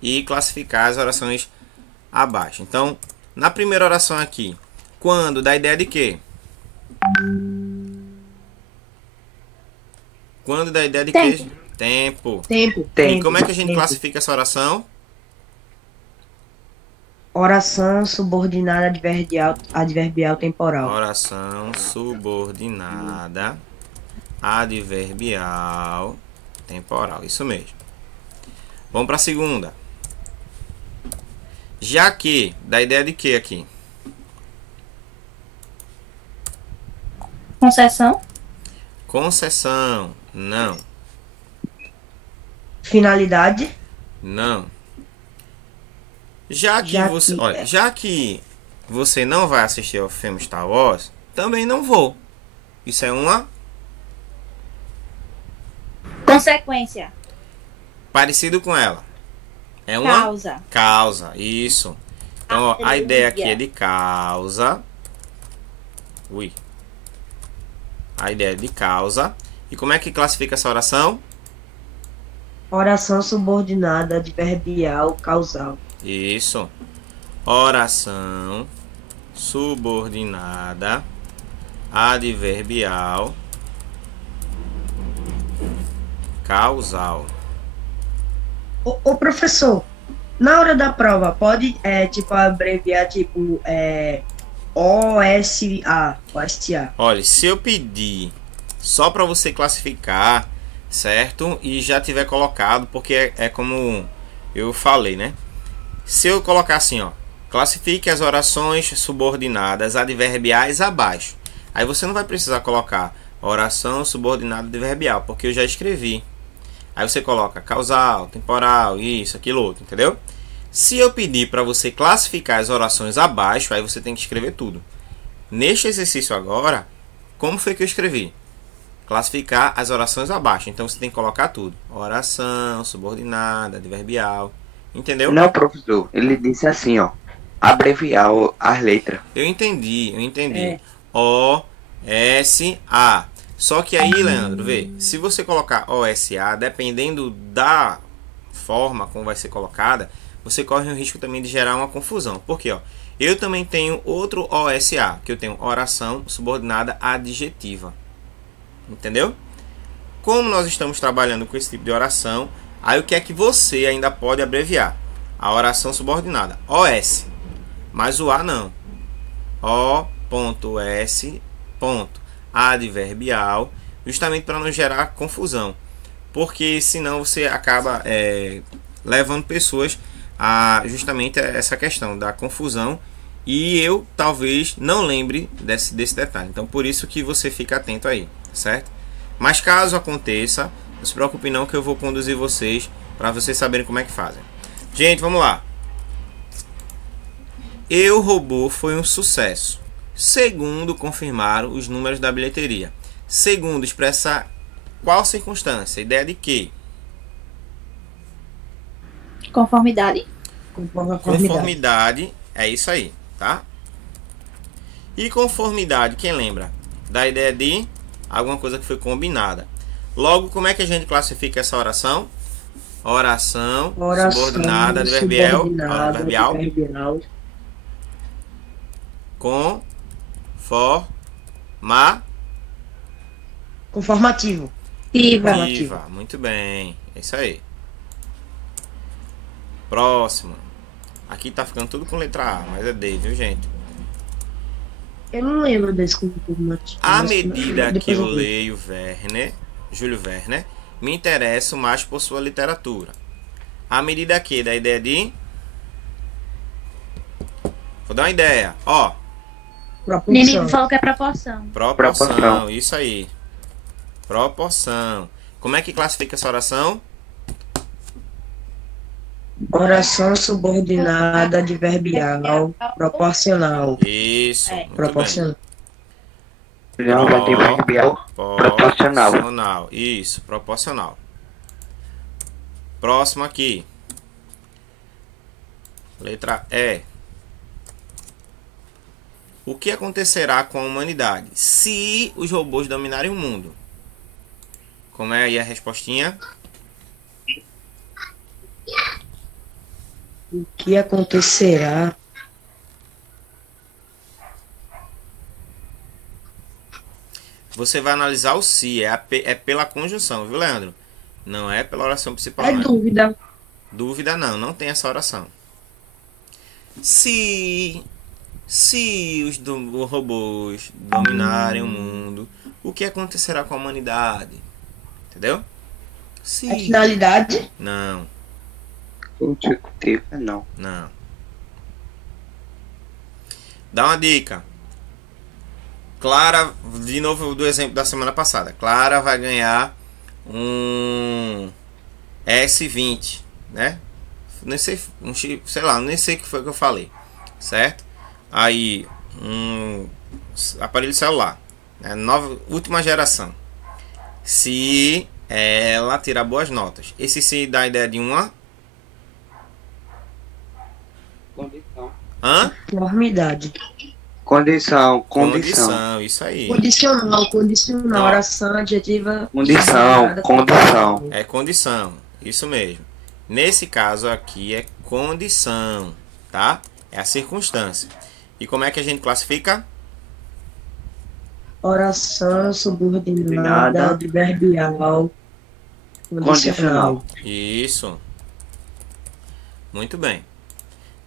E classificar as orações abaixo. Então, na primeira oração aqui, quando dá ideia de quê? Quando dá ideia de quê? Tempo. E como é que a gente classifica essa oração? Oração subordinada adverbial temporal. Oração subordinada adverbial temporal. Isso mesmo. Vamos para a segunda. Já que, dá ideia de que aqui? Concessão? Concessão. Não. Finalidade. Não. Já que você não vai assistir ao filme Star Wars, também não vou. Isso é uma Consequência. parecido com ela. É uma Causa. causa. Isso. Então, ó, a ideia aqui é de causa. Ui. A ideia é de causa. E como é que classifica essa oração? Oração subordinada adverbial causal. Isso. Oração subordinada adverbial causal. Ô professor, na hora da prova, pode tipo abreviar tipo OSA. Olha, se eu pedir só para você classificar, certo? E já tiver colocado, porque é como eu falei, né? Se eu colocar assim, ó, classifique as orações subordinadas adverbiais abaixo. Aí você não vai precisar colocar oração subordinada adverbial, porque eu já escrevi. Aí você coloca causal, temporal, isso, aquilo, outro, entendeu? Se eu pedir para você classificar as orações abaixo, aí você tem que escrever tudo. Neste exercício agora, como foi que eu escrevi? Classificar as orações abaixo. Então você tem que colocar tudo. Oração, subordinada, adverbial. Entendeu? Não, professor. Ele disse assim, ó. Abreviar as letras. Eu entendi. O, S, A. Só que aí, Leandro, vê. Se você colocar O, S, A, dependendo da forma como vai ser colocada, você corre o risco também de gerar uma confusão. Por quê? Ó, eu também tenho outro OSA, que eu tenho oração subordinada adjetiva. Entendeu? Como nós estamos trabalhando com esse tipo de oração, aí o que é que você ainda pode abreviar? A oração subordinada, OS, mas o A não. O.S. Adverbial, justamente para não gerar confusão. Porque senão você acaba levando pessoas a justamente essa questão da confusão, e eu talvez não lembre desse detalhe. Então por isso que você fica atento aí, certo? Mas caso aconteça, não se preocupe não, que eu vou conduzir vocês para vocês saberem como é que fazem. Gente, vamos lá. Eu, Robô foi um sucesso. Segundo, confirmaram os números da bilheteria. Segundo, expressa qual circunstância? Ideia de quê? Conformidade. Conformidade, é isso aí, tá? E conformidade, quem lembra? Da ideia de alguma coisa que foi combinada. Logo, como é que a gente classifica essa oração? Oração subordinada, adverbial. Conformativo. Ativa. Muito bem, é isso aí. Próximo. Aqui tá ficando tudo com letra A, mas é D, viu, gente? Eu não lembro desse conformativo. À medida que eu leio Júlio Verne, me interesso mais por sua literatura. À medida que, da ideia de... Vou dar uma ideia. Ó. Nini falou que é proporção. Proporção, isso aí. Proporção. Como é que classifica essa oração? Oração subordinada adverbial proporcional. Isso. Muito Proporcional. Não, vai ter adverbial proporcional. Proporcional. Isso, proporcional. Próximo aqui. Letra E. O que acontecerá com a humanidade se os robôs dominarem o mundo? Como é aí a respostinha? O que acontecerá? Você vai analisar o se, é pela conjunção, viu, Leandro? Não é pela oração principal. É não. dúvida. Dúvida não tem essa oração. Se os robôs dominarem o mundo, o que acontecerá com a humanidade? Entendeu? Se... A finalidade? Não. Consecutiva, não. Dá uma dica. Clara, de novo do exemplo da semana passada. Clara vai ganhar um S20, né? Nem sei, sei lá, nem sei o que foi que eu falei, certo? Aí, um aparelho celular, né? Última geração. Se ela tirar boas notas, esse se dá a ideia de uma Condição. Conformidade. Condição. Isso aí. Condicional. Oração adjetiva. Condição. É condição, isso mesmo. Nesse caso aqui é condição, tá? É a circunstância. E como é que a gente classifica? Oração subordinada adverbial condicional. Isso. Muito bem.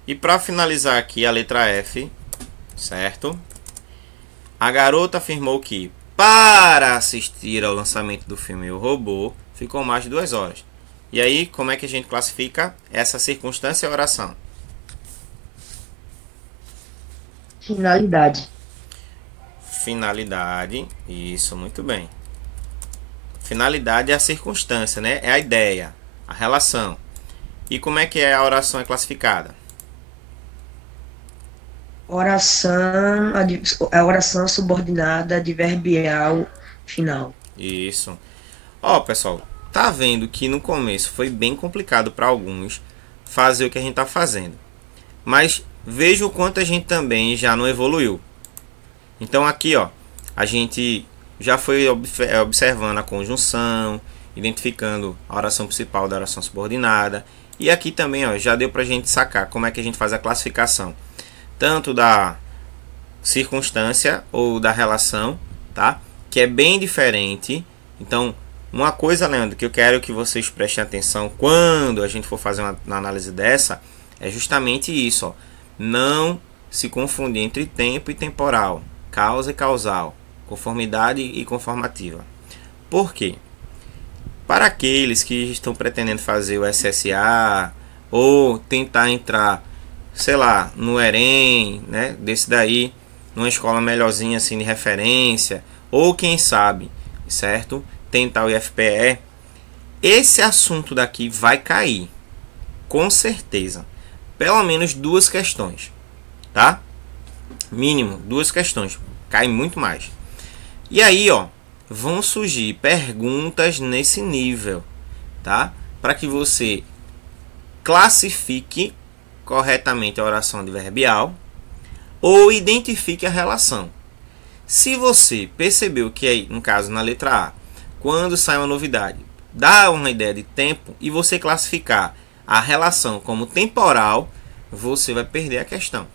E para finalizar aqui a letra F, certo? A garota afirmou que para assistir ao lançamento do filme O Robô ficou mais de 2 horas. E aí, como é que a gente classifica essa circunstância e oração? Finalidade. Finalidade, isso, muito bem. Finalidade é a circunstância, né? É a ideia, a relação. E como é que é a oração é classificada? Oração, a oração subordinada adverbial final. Isso. Ó, pessoal, tá vendo que no começo foi bem complicado para alguns fazer o que a gente tá fazendo. Mas veja o quanto a gente também já não evoluiu. Então aqui, ó, a gente já foi observando a conjunção, identificando a oração principal da oração subordinada. E aqui também, ó, já deu pra gente sacar como é que a gente faz a classificação tanto da circunstância ou da relação, tá? Que é bem diferente. Então, uma coisa, Leandro, que eu quero que vocês prestem atenção quando a gente for fazer uma análise dessa, é justamente isso, ó. Não se confundir entre tempo e temporal, causa e causal, conformidade e conformativa. Por quê? Para aqueles que estão pretendendo fazer o SSA ou tentar entrar, sei lá, no EREM, né, desse daí, numa escola melhorzinha assim de referência, ou quem sabe, certo? Tentar o IFPE, esse assunto daqui vai cair, com certeza. Pelo menos 2 questões, tá? Mínimo 2 questões, cai muito mais. E aí, ó, vão surgir perguntas nesse nível, tá? Para que você classifique corretamente a oração adverbial ou identifique a relação. Se você percebeu que aí, no caso na letra A, quando sai uma novidade, dá uma ideia de tempo e você classificar a relação como temporal, você vai perder a questão.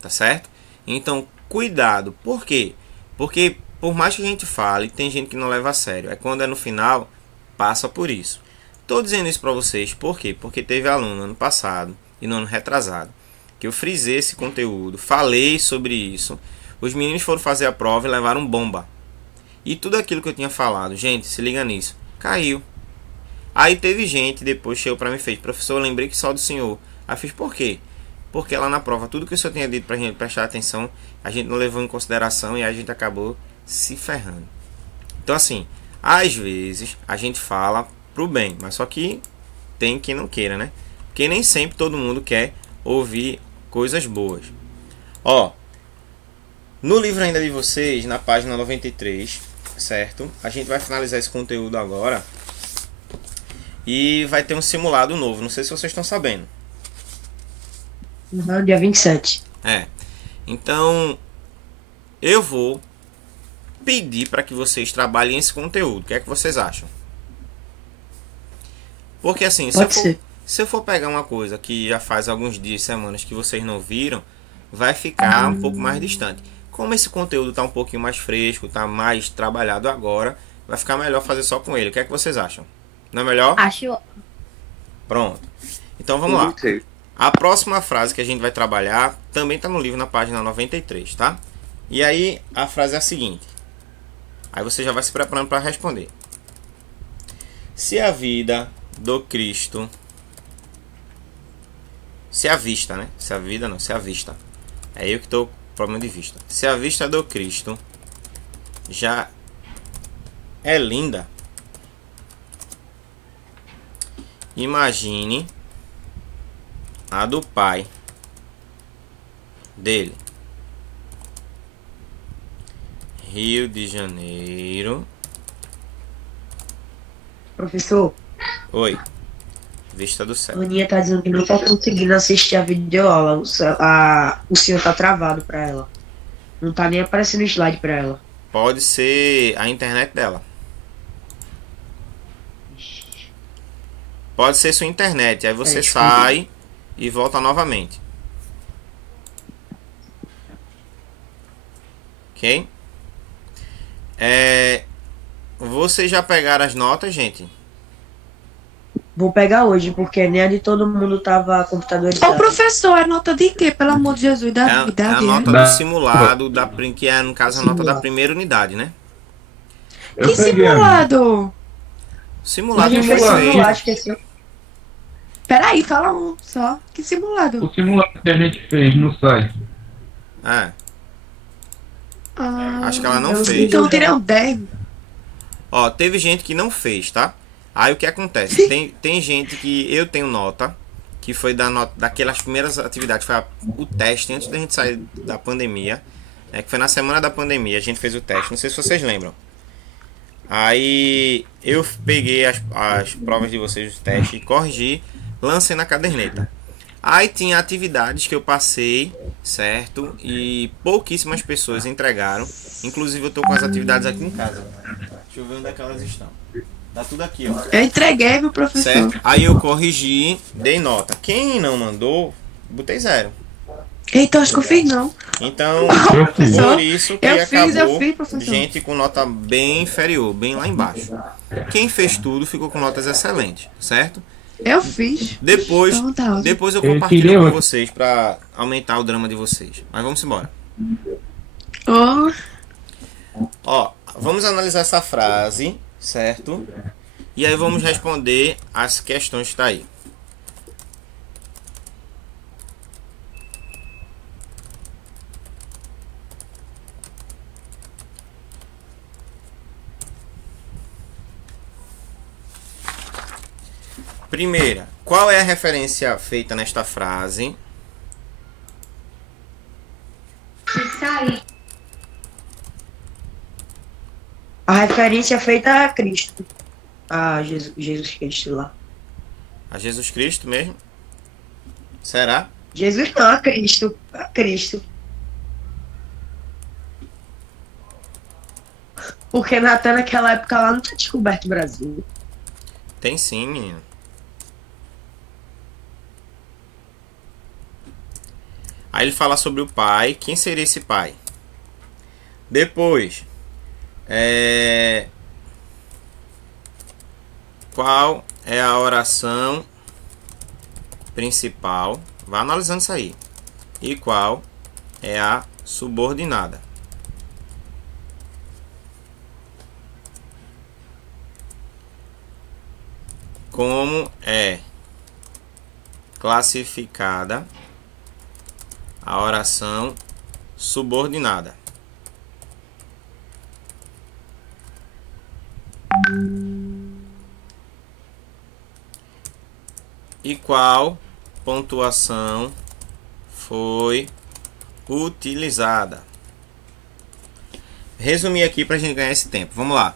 Tá certo? Então, cuidado. Por quê? Porque por mais que a gente fale, tem gente que não leva a sério. É quando é no final, passa por isso. Estou dizendo isso para vocês, por quê? Porque teve aluno ano passado e no ano retrasado que eu frisei esse conteúdo, falei sobre isso. Os meninos foram fazer a prova e levaram bomba. E tudo aquilo que eu tinha falado, gente, se liga nisso, caiu. Aí teve gente depois chegou para mim e fez: professor, eu lembrei que só do senhor. Aí eu fiz: por quê? Porque lá na prova, tudo que o senhor tinha dito pra gente prestar atenção, a gente não levou em consideração e a gente acabou se ferrando. Então assim, às vezes a gente fala pro bem, mas só que tem quem não queira, né? Porque nem sempre todo mundo quer ouvir coisas boas. Ó, no livro ainda de vocês, na página 93, certo? A gente vai finalizar esse conteúdo agora e vai ter um simulado novo. Não sei se vocês estão sabendo. Dia 27. Então, eu vou pedir para que vocês trabalhem esse conteúdo. O que é que vocês acham? Porque assim, se eu for pegar uma coisa que já faz alguns dias, semanas que vocês não viram, vai ficar um pouco mais distante. Como esse conteúdo está um pouquinho mais fresco, está mais trabalhado agora, vai ficar melhor fazer só com ele. O que é que vocês acham? Não é melhor? Acho. Pronto. Então vamos lá. A próxima frase que a gente vai trabalhar também está no livro na página 93, tá? E aí a frase é a seguinte. Aí você já vai se preparando para responder. Se a vida do Cristo... Se a vista, né? Se a vida não, se a vista. É eu que estou com problema de vista. Se a vista do Cristo já é linda, imagine a do pai dele. Rio de Janeiro. Professor, Oi. Vista do céu. a Aninha tá dizendo que não tá conseguindo assistir a videoaula. O senhor tá travado pra ela. Não tá nem aparecendo slide pra ela. Pode ser a internet dela. Pode ser sua internet. Aí você sai e volta novamente. Ok? Vocês já pegaram as notas, gente? Vou pegar hoje, porque nem a de todo mundo tava computadorizada. Ô, professor, é nota de quê? Pelo amor de Jesus, da É a idade, nota do simulado, que é, no caso, a nota da primeira unidade, né? Que simulado? Simulado A gente que fez você simular, fez. esqueci. Peraí, fala um só. Que simulado? O simulado que a gente fez no site. É, Ah, acho que ela não eu fez. então eu tirei um 10. Ó, teve gente que não fez, tá? Aí o que acontece? Tem gente que eu tenho nota, que foi daquelas primeiras atividades, foi o teste antes da gente sair da pandemia, né, que foi na semana da pandemia, a gente fez o teste, não sei se vocês lembram. Aí eu peguei as provas de vocês do teste, corrigi, lancei na caderneta. Aí tinha atividades que eu passei, certo? E pouquíssimas pessoas entregaram. Inclusive eu tô com as atividades aqui em casa. Deixa eu ver onde é que elas estão. Tá tudo aqui, ó. Eu entreguei, meu professor. Certo? Aí eu corrigi, dei nota. Quem não mandou, botei 0. Eita, acho que eu fiz não. Então, Professor, por isso que eu acabou fiz, professor. gente com nota bem inferior, bem lá embaixo. Quem fez tudo ficou com notas excelentes, certo? Eu fiz. Depois, Então tá ótimo. depois eu Eu compartilho queria com outra. vocês pra aumentar o drama de vocês. Mas vamos embora. Oh, Ó, vamos analisar essa frase, certo? E aí vamos responder as questões que tá aí. Primeira, qual é a referência feita nesta frase? A referência é feita a Cristo. A Jesus Cristo lá. A Jesus Cristo mesmo? Será? Jesus não, a Cristo. A Cristo. Porque Natan naquela época lá não tinha descoberto o Brasil. Tem sim, menino. Aí ele fala sobre o pai. Quem seria esse pai? Depois, qual é a oração principal? Vá analisando isso aí. E qual é a subordinada? Como é classificada a oração subordinada? E qual pontuação foi utilizada? Resumir aqui para a gente ganhar esse tempo. Vamos lá.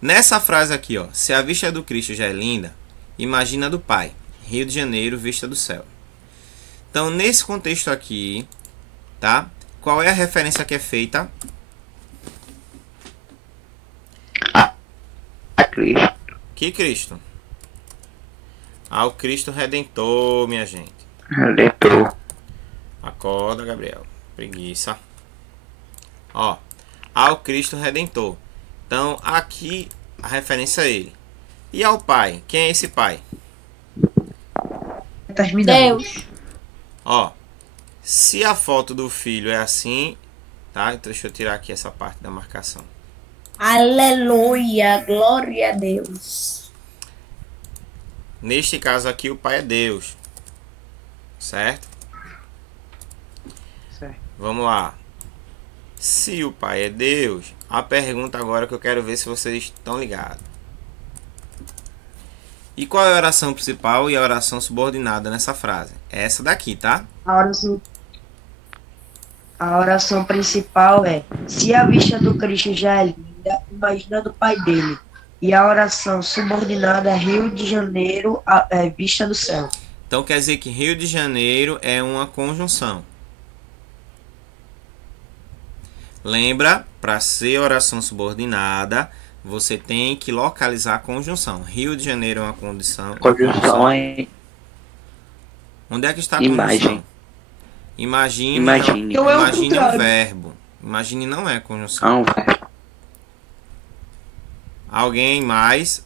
Nessa frase aqui, ó, se a vista do Cristo já é linda, imagina a do Pai. Rio de Janeiro, vista do céu. Então, nesse contexto aqui, tá? Qual é a referência que é feita? A Cristo. Que Cristo? Ao Cristo Redentor, minha gente. Redentor. Acorda, Gabriel. Preguiça. Ó, ao Cristo Redentor. Então, aqui a referência é ele. E ao Pai? Quem é esse Pai? Deus. Ó, se a foto do filho é assim, tá? Então deixa eu tirar aqui essa parte da marcação. Aleluia. Glória a Deus. Neste caso aqui, o Pai é Deus. Certo? Certo. Vamos lá. Se o Pai é Deus, a pergunta agora que eu quero ver se vocês estão ligados. E qual é a oração principal e a oração subordinada nessa frase? É essa daqui, tá? A oração principal é: se a vista do Cristo já é linda, imagina do Pai dele. E a oração subordinada é Rio de Janeiro, vista do céu. Então quer dizer que Rio de Janeiro é uma conjunção. Lembra, para ser oração subordinada, você tem que localizar a conjunção. Rio de Janeiro é uma condição. Conjunção é Onde é que está a imagem. conjunção? Imagine. Imagine. Então é o Imagine um contrário. verbo. Imagine não é conjunção. Não, velho. Alguém mais?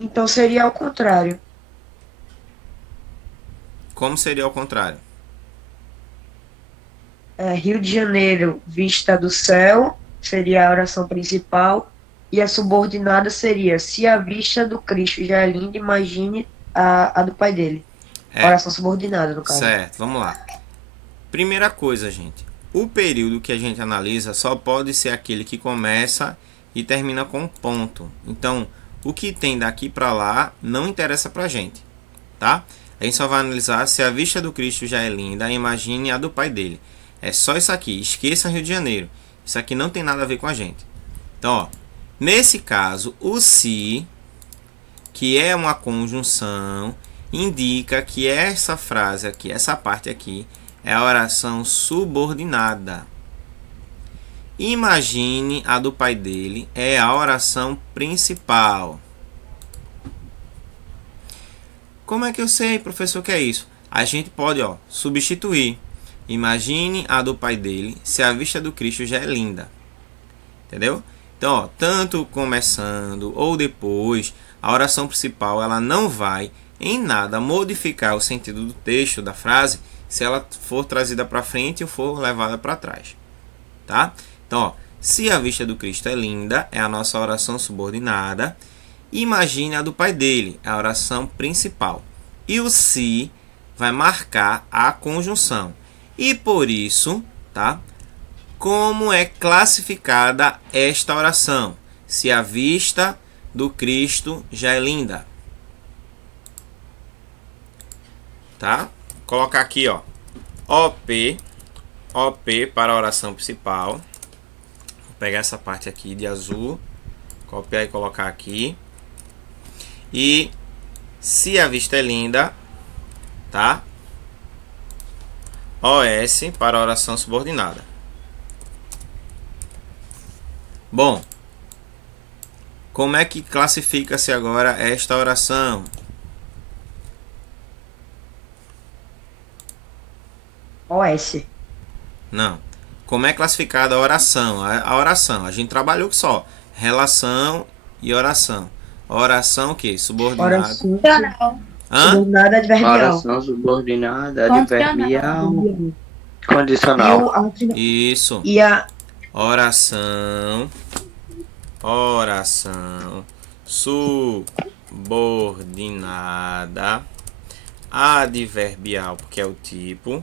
Então seria ao contrário. Como seria ao contrário? Rio de Janeiro, vista do céu, seria a oração principal. E a subordinada seria: se a vista do Cristo já é linda, imagine a do Pai dele. É. Oração subordinada, no caso. Certo, vamos lá. Primeira coisa, gente. o período que a gente analisa só pode ser aquele que começa e termina com um ponto. Então, o que tem daqui para lá não interessa para a gente, tá? A gente só vai analisar se a vista do Cristo já é linda, imagine a do pai dele. É só isso aqui, esqueça Rio de Janeiro. Isso aqui não tem nada a ver com a gente. Então, ó, nesse caso, o se, que é uma conjunção, indica que essa frase aqui, essa parte aqui, é a oração subordinada. Imagine a do pai dele, é a oração principal. Como é que eu sei, professor, que é isso? A gente pode, ó, substituir. Imagine a do pai dele, se a vista do Cristo já é linda. Entendeu? Então, ó, tanto começando ou depois, a oração principal ela não vai em nada modificar o sentido do texto, da frase, se ela for trazida para frente ou for levada para trás. Tá? Então, ó, se a vista do Cristo é linda, é a nossa oração subordinada. Imagine a do pai dele, a oração principal. E o se vai marcar a conjunção. E por isso, tá? Como é classificada esta oração? Se a vista do Cristo já é linda. Tá? Vou colocar aqui, ó. OP para a oração principal. Vou pegar essa parte aqui de azul. Copiar e colocar aqui. E se a vista é linda, tá? OS para a oração subordinada. Bom, como é que classifica-se agora esta oração? OS. Não. Como é classificada a oração? A oração, a gente trabalhou só relação e oração. Oração o quê? Subordinada. Oração Hã? subordinada adverbial. Oração subordinada, adverbial, condicional. Isso. E a Oração subordinada adverbial, porque é o tipo,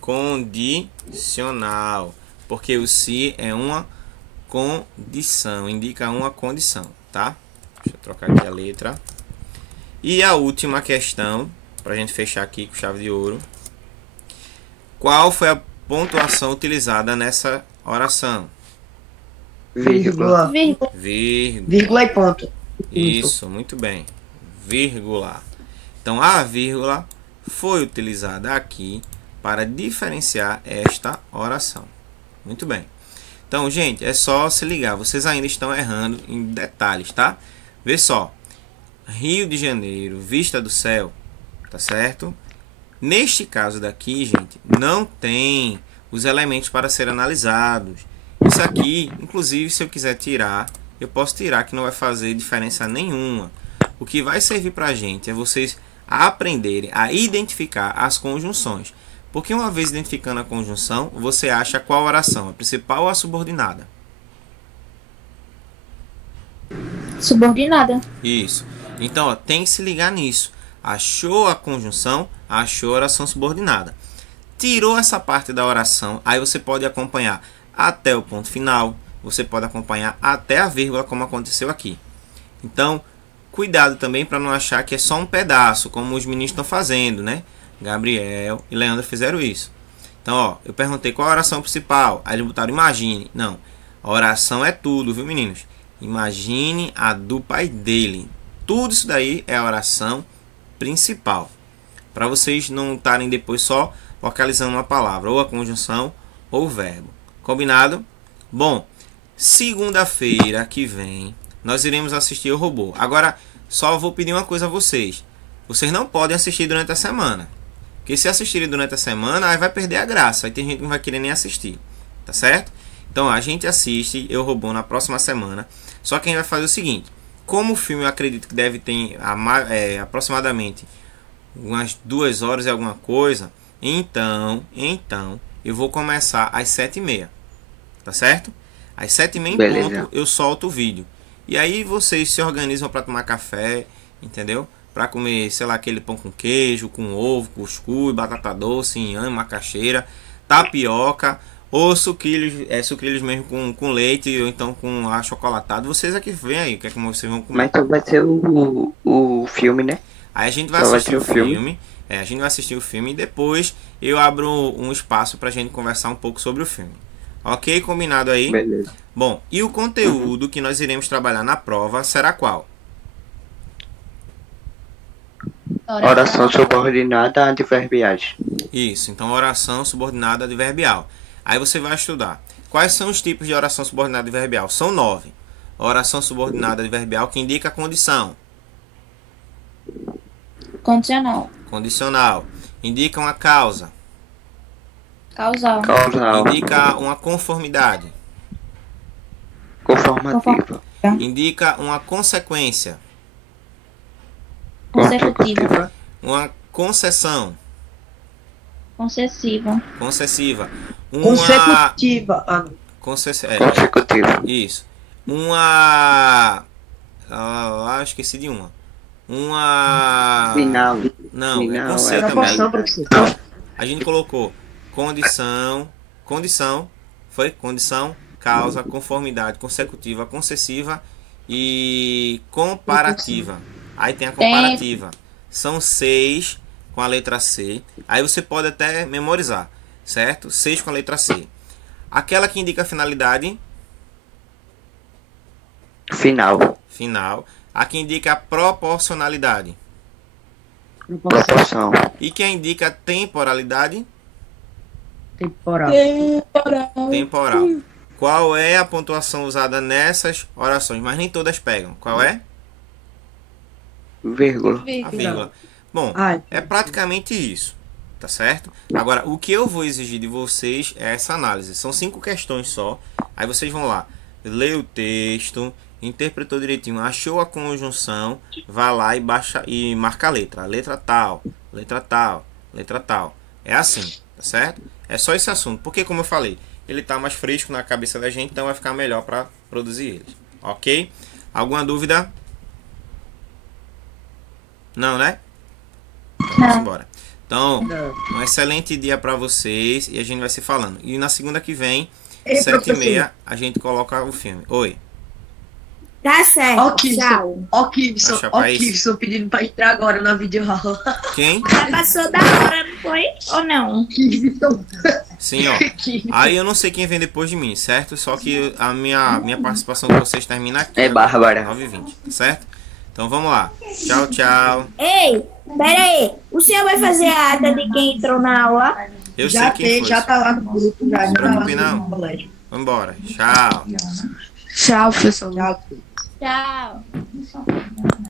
condicional, porque o se é uma condição, indica uma condição, tá? Deixa eu trocar aqui a letra. E a última questão, para a gente fechar aqui com chave de ouro. Qual foi a pontuação utilizada nessa oração? Vírgula. Vírgula e ponto. Isso, muito bem. Vírgula. Então, a vírgula foi utilizada aqui para diferenciar esta oração. Muito bem. Então, gente, é só se ligar. Vocês ainda estão errando em detalhes, tá? Vê só. Rio de Janeiro, vista do céu. Tá certo? Neste caso daqui, gente, não tem os elementos para ser analisados. Isso aqui, inclusive, se eu quiser tirar, eu posso tirar, que não vai fazer diferença nenhuma. O que vai servir para a gente é vocês aprenderem a identificar as conjunções. Porque uma vez identificando a conjunção, você acha qual oração, a principal ou a subordinada? Subordinada. Isso. Então, ó, tem que se ligar nisso. Achou a conjunção, achou a oração subordinada. Tirou essa parte da oração, aí você pode acompanhar até o ponto final, você pode acompanhar até a vírgula, como aconteceu aqui. Então, cuidado também para não achar que é só um pedaço, como os meninos estão fazendo, né? Gabriel e Leandro fizeram isso. Então, ó, eu perguntei qual a oração principal, aí eles botaram imagine. Não, a oração é tudo, viu, meninos? Imagine a do pai dele. Tudo isso daí é a oração principal. Para vocês não estarem depois só localizando uma palavra, ou a conjunção, ou o verbo. Combinado? Bom, segunda-feira que vem, nós iremos assistir o robô. Agora, só vou pedir uma coisa a vocês. Vocês não podem assistir durante a semana. Porque se assistirem durante a semana, aí vai perder a graça. Aí tem gente que não vai querer nem assistir. Tá certo? Então, a gente assiste Eu, Robô na próxima semana. Só que a gente vai fazer o seguinte. Como o filme eu acredito que deve ter aproximadamente umas 2 horas e alguma coisa, então eu vou começar às 7h30, tá certo? Às 7h30 em ponto eu solto o vídeo. E aí vocês se organizam para tomar café, entendeu? Para comer, sei lá, aquele pão com queijo, com ovo, cuscuz, batata doce, inhame, macaxeira, tapioca ou sucrilhos mesmo com leite, ou então com achocolatado. Vocês aqui veem aí, o que é que vocês vão comer. Mas então vai ser o filme, né? Aí a gente vai Só vai assistir ter o o filme. filme. A gente vai assistir o filme e depois eu abro um espaço pra gente conversar um pouco sobre o filme. Ok? Combinado aí? Beleza. Bom, e o conteúdo que nós iremos trabalhar na prova será qual? Oração subordinada a adverbiais. Isso, então oração subordinada adverbial. Aí você vai estudar. Quais são os tipos de oração subordinada adverbial? São 9. Oração subordinada adverbial que indica a condição. Condicional. Condicional. Indica uma causa. Causal. Causal. Indica uma conformidade. Conformativa. Indica uma consequência. Consecutiva. Uma concessão. Concessiva. Concessiva. Uma Consecutiva. Ah, não. Consecutiva. Isso. Uma. Esqueci de uma. Uma. Final. Não, Final, é com C é também. Proporção, professor. A gente colocou condição. Foi? Condição, causa, conformidade, consecutiva, concessiva e comparativa. Aí tem a comparativa. São 6 com a letra C. Aí você pode até memorizar, certo? 6 com a letra C. Aquela que indica a finalidade. Final. A que indica a proporcionalidade. Proporção. E que indica a temporalidade. Temporal. Temporal. Qual é a pontuação usada nessas orações? Mas nem todas pegam. Qual é? Vírgula. A vírgula. Bom, Ai. é praticamente isso. Tá certo? Agora, o que eu vou exigir de vocês é essa análise. São 5 questões só. Aí vocês vão lá, lê o texto, interpretou direitinho, achou a conjunção, vai lá e baixa e marca a letra. Letra tal, letra tal, letra tal. É assim, tá certo? É só esse assunto. Porque, como eu falei, ele tá mais fresco na cabeça da gente, então vai ficar melhor para produzir eles. Ok? Alguma dúvida? Não, né? Então, vamos embora. Então, um excelente dia para vocês e a gente vai se falando. E na segunda que vem, Ei, 7h30, a gente coloca o filme. Oi. Tá certo. Ó, Tchau. Kivson pedindo pra entrar agora na videoaula. Quem? Já passou da hora, não foi? Ou não? Kivson. Sim, ó. Aí eu não sei quem vem depois de mim, certo? Só que a minha participação com vocês termina aqui. É Bárbara. 9h20, tá certo? Então vamos lá. Tchau, tchau. Ei, pera aí. O senhor vai fazer a ata de quem entrou na aula? Eu Já sei quem foi. já tá lá no grupo. Já Não se tá lá preocupe, não. no colégio. Vambora. Tchau. Tchau, professor. Tchau. Tchau.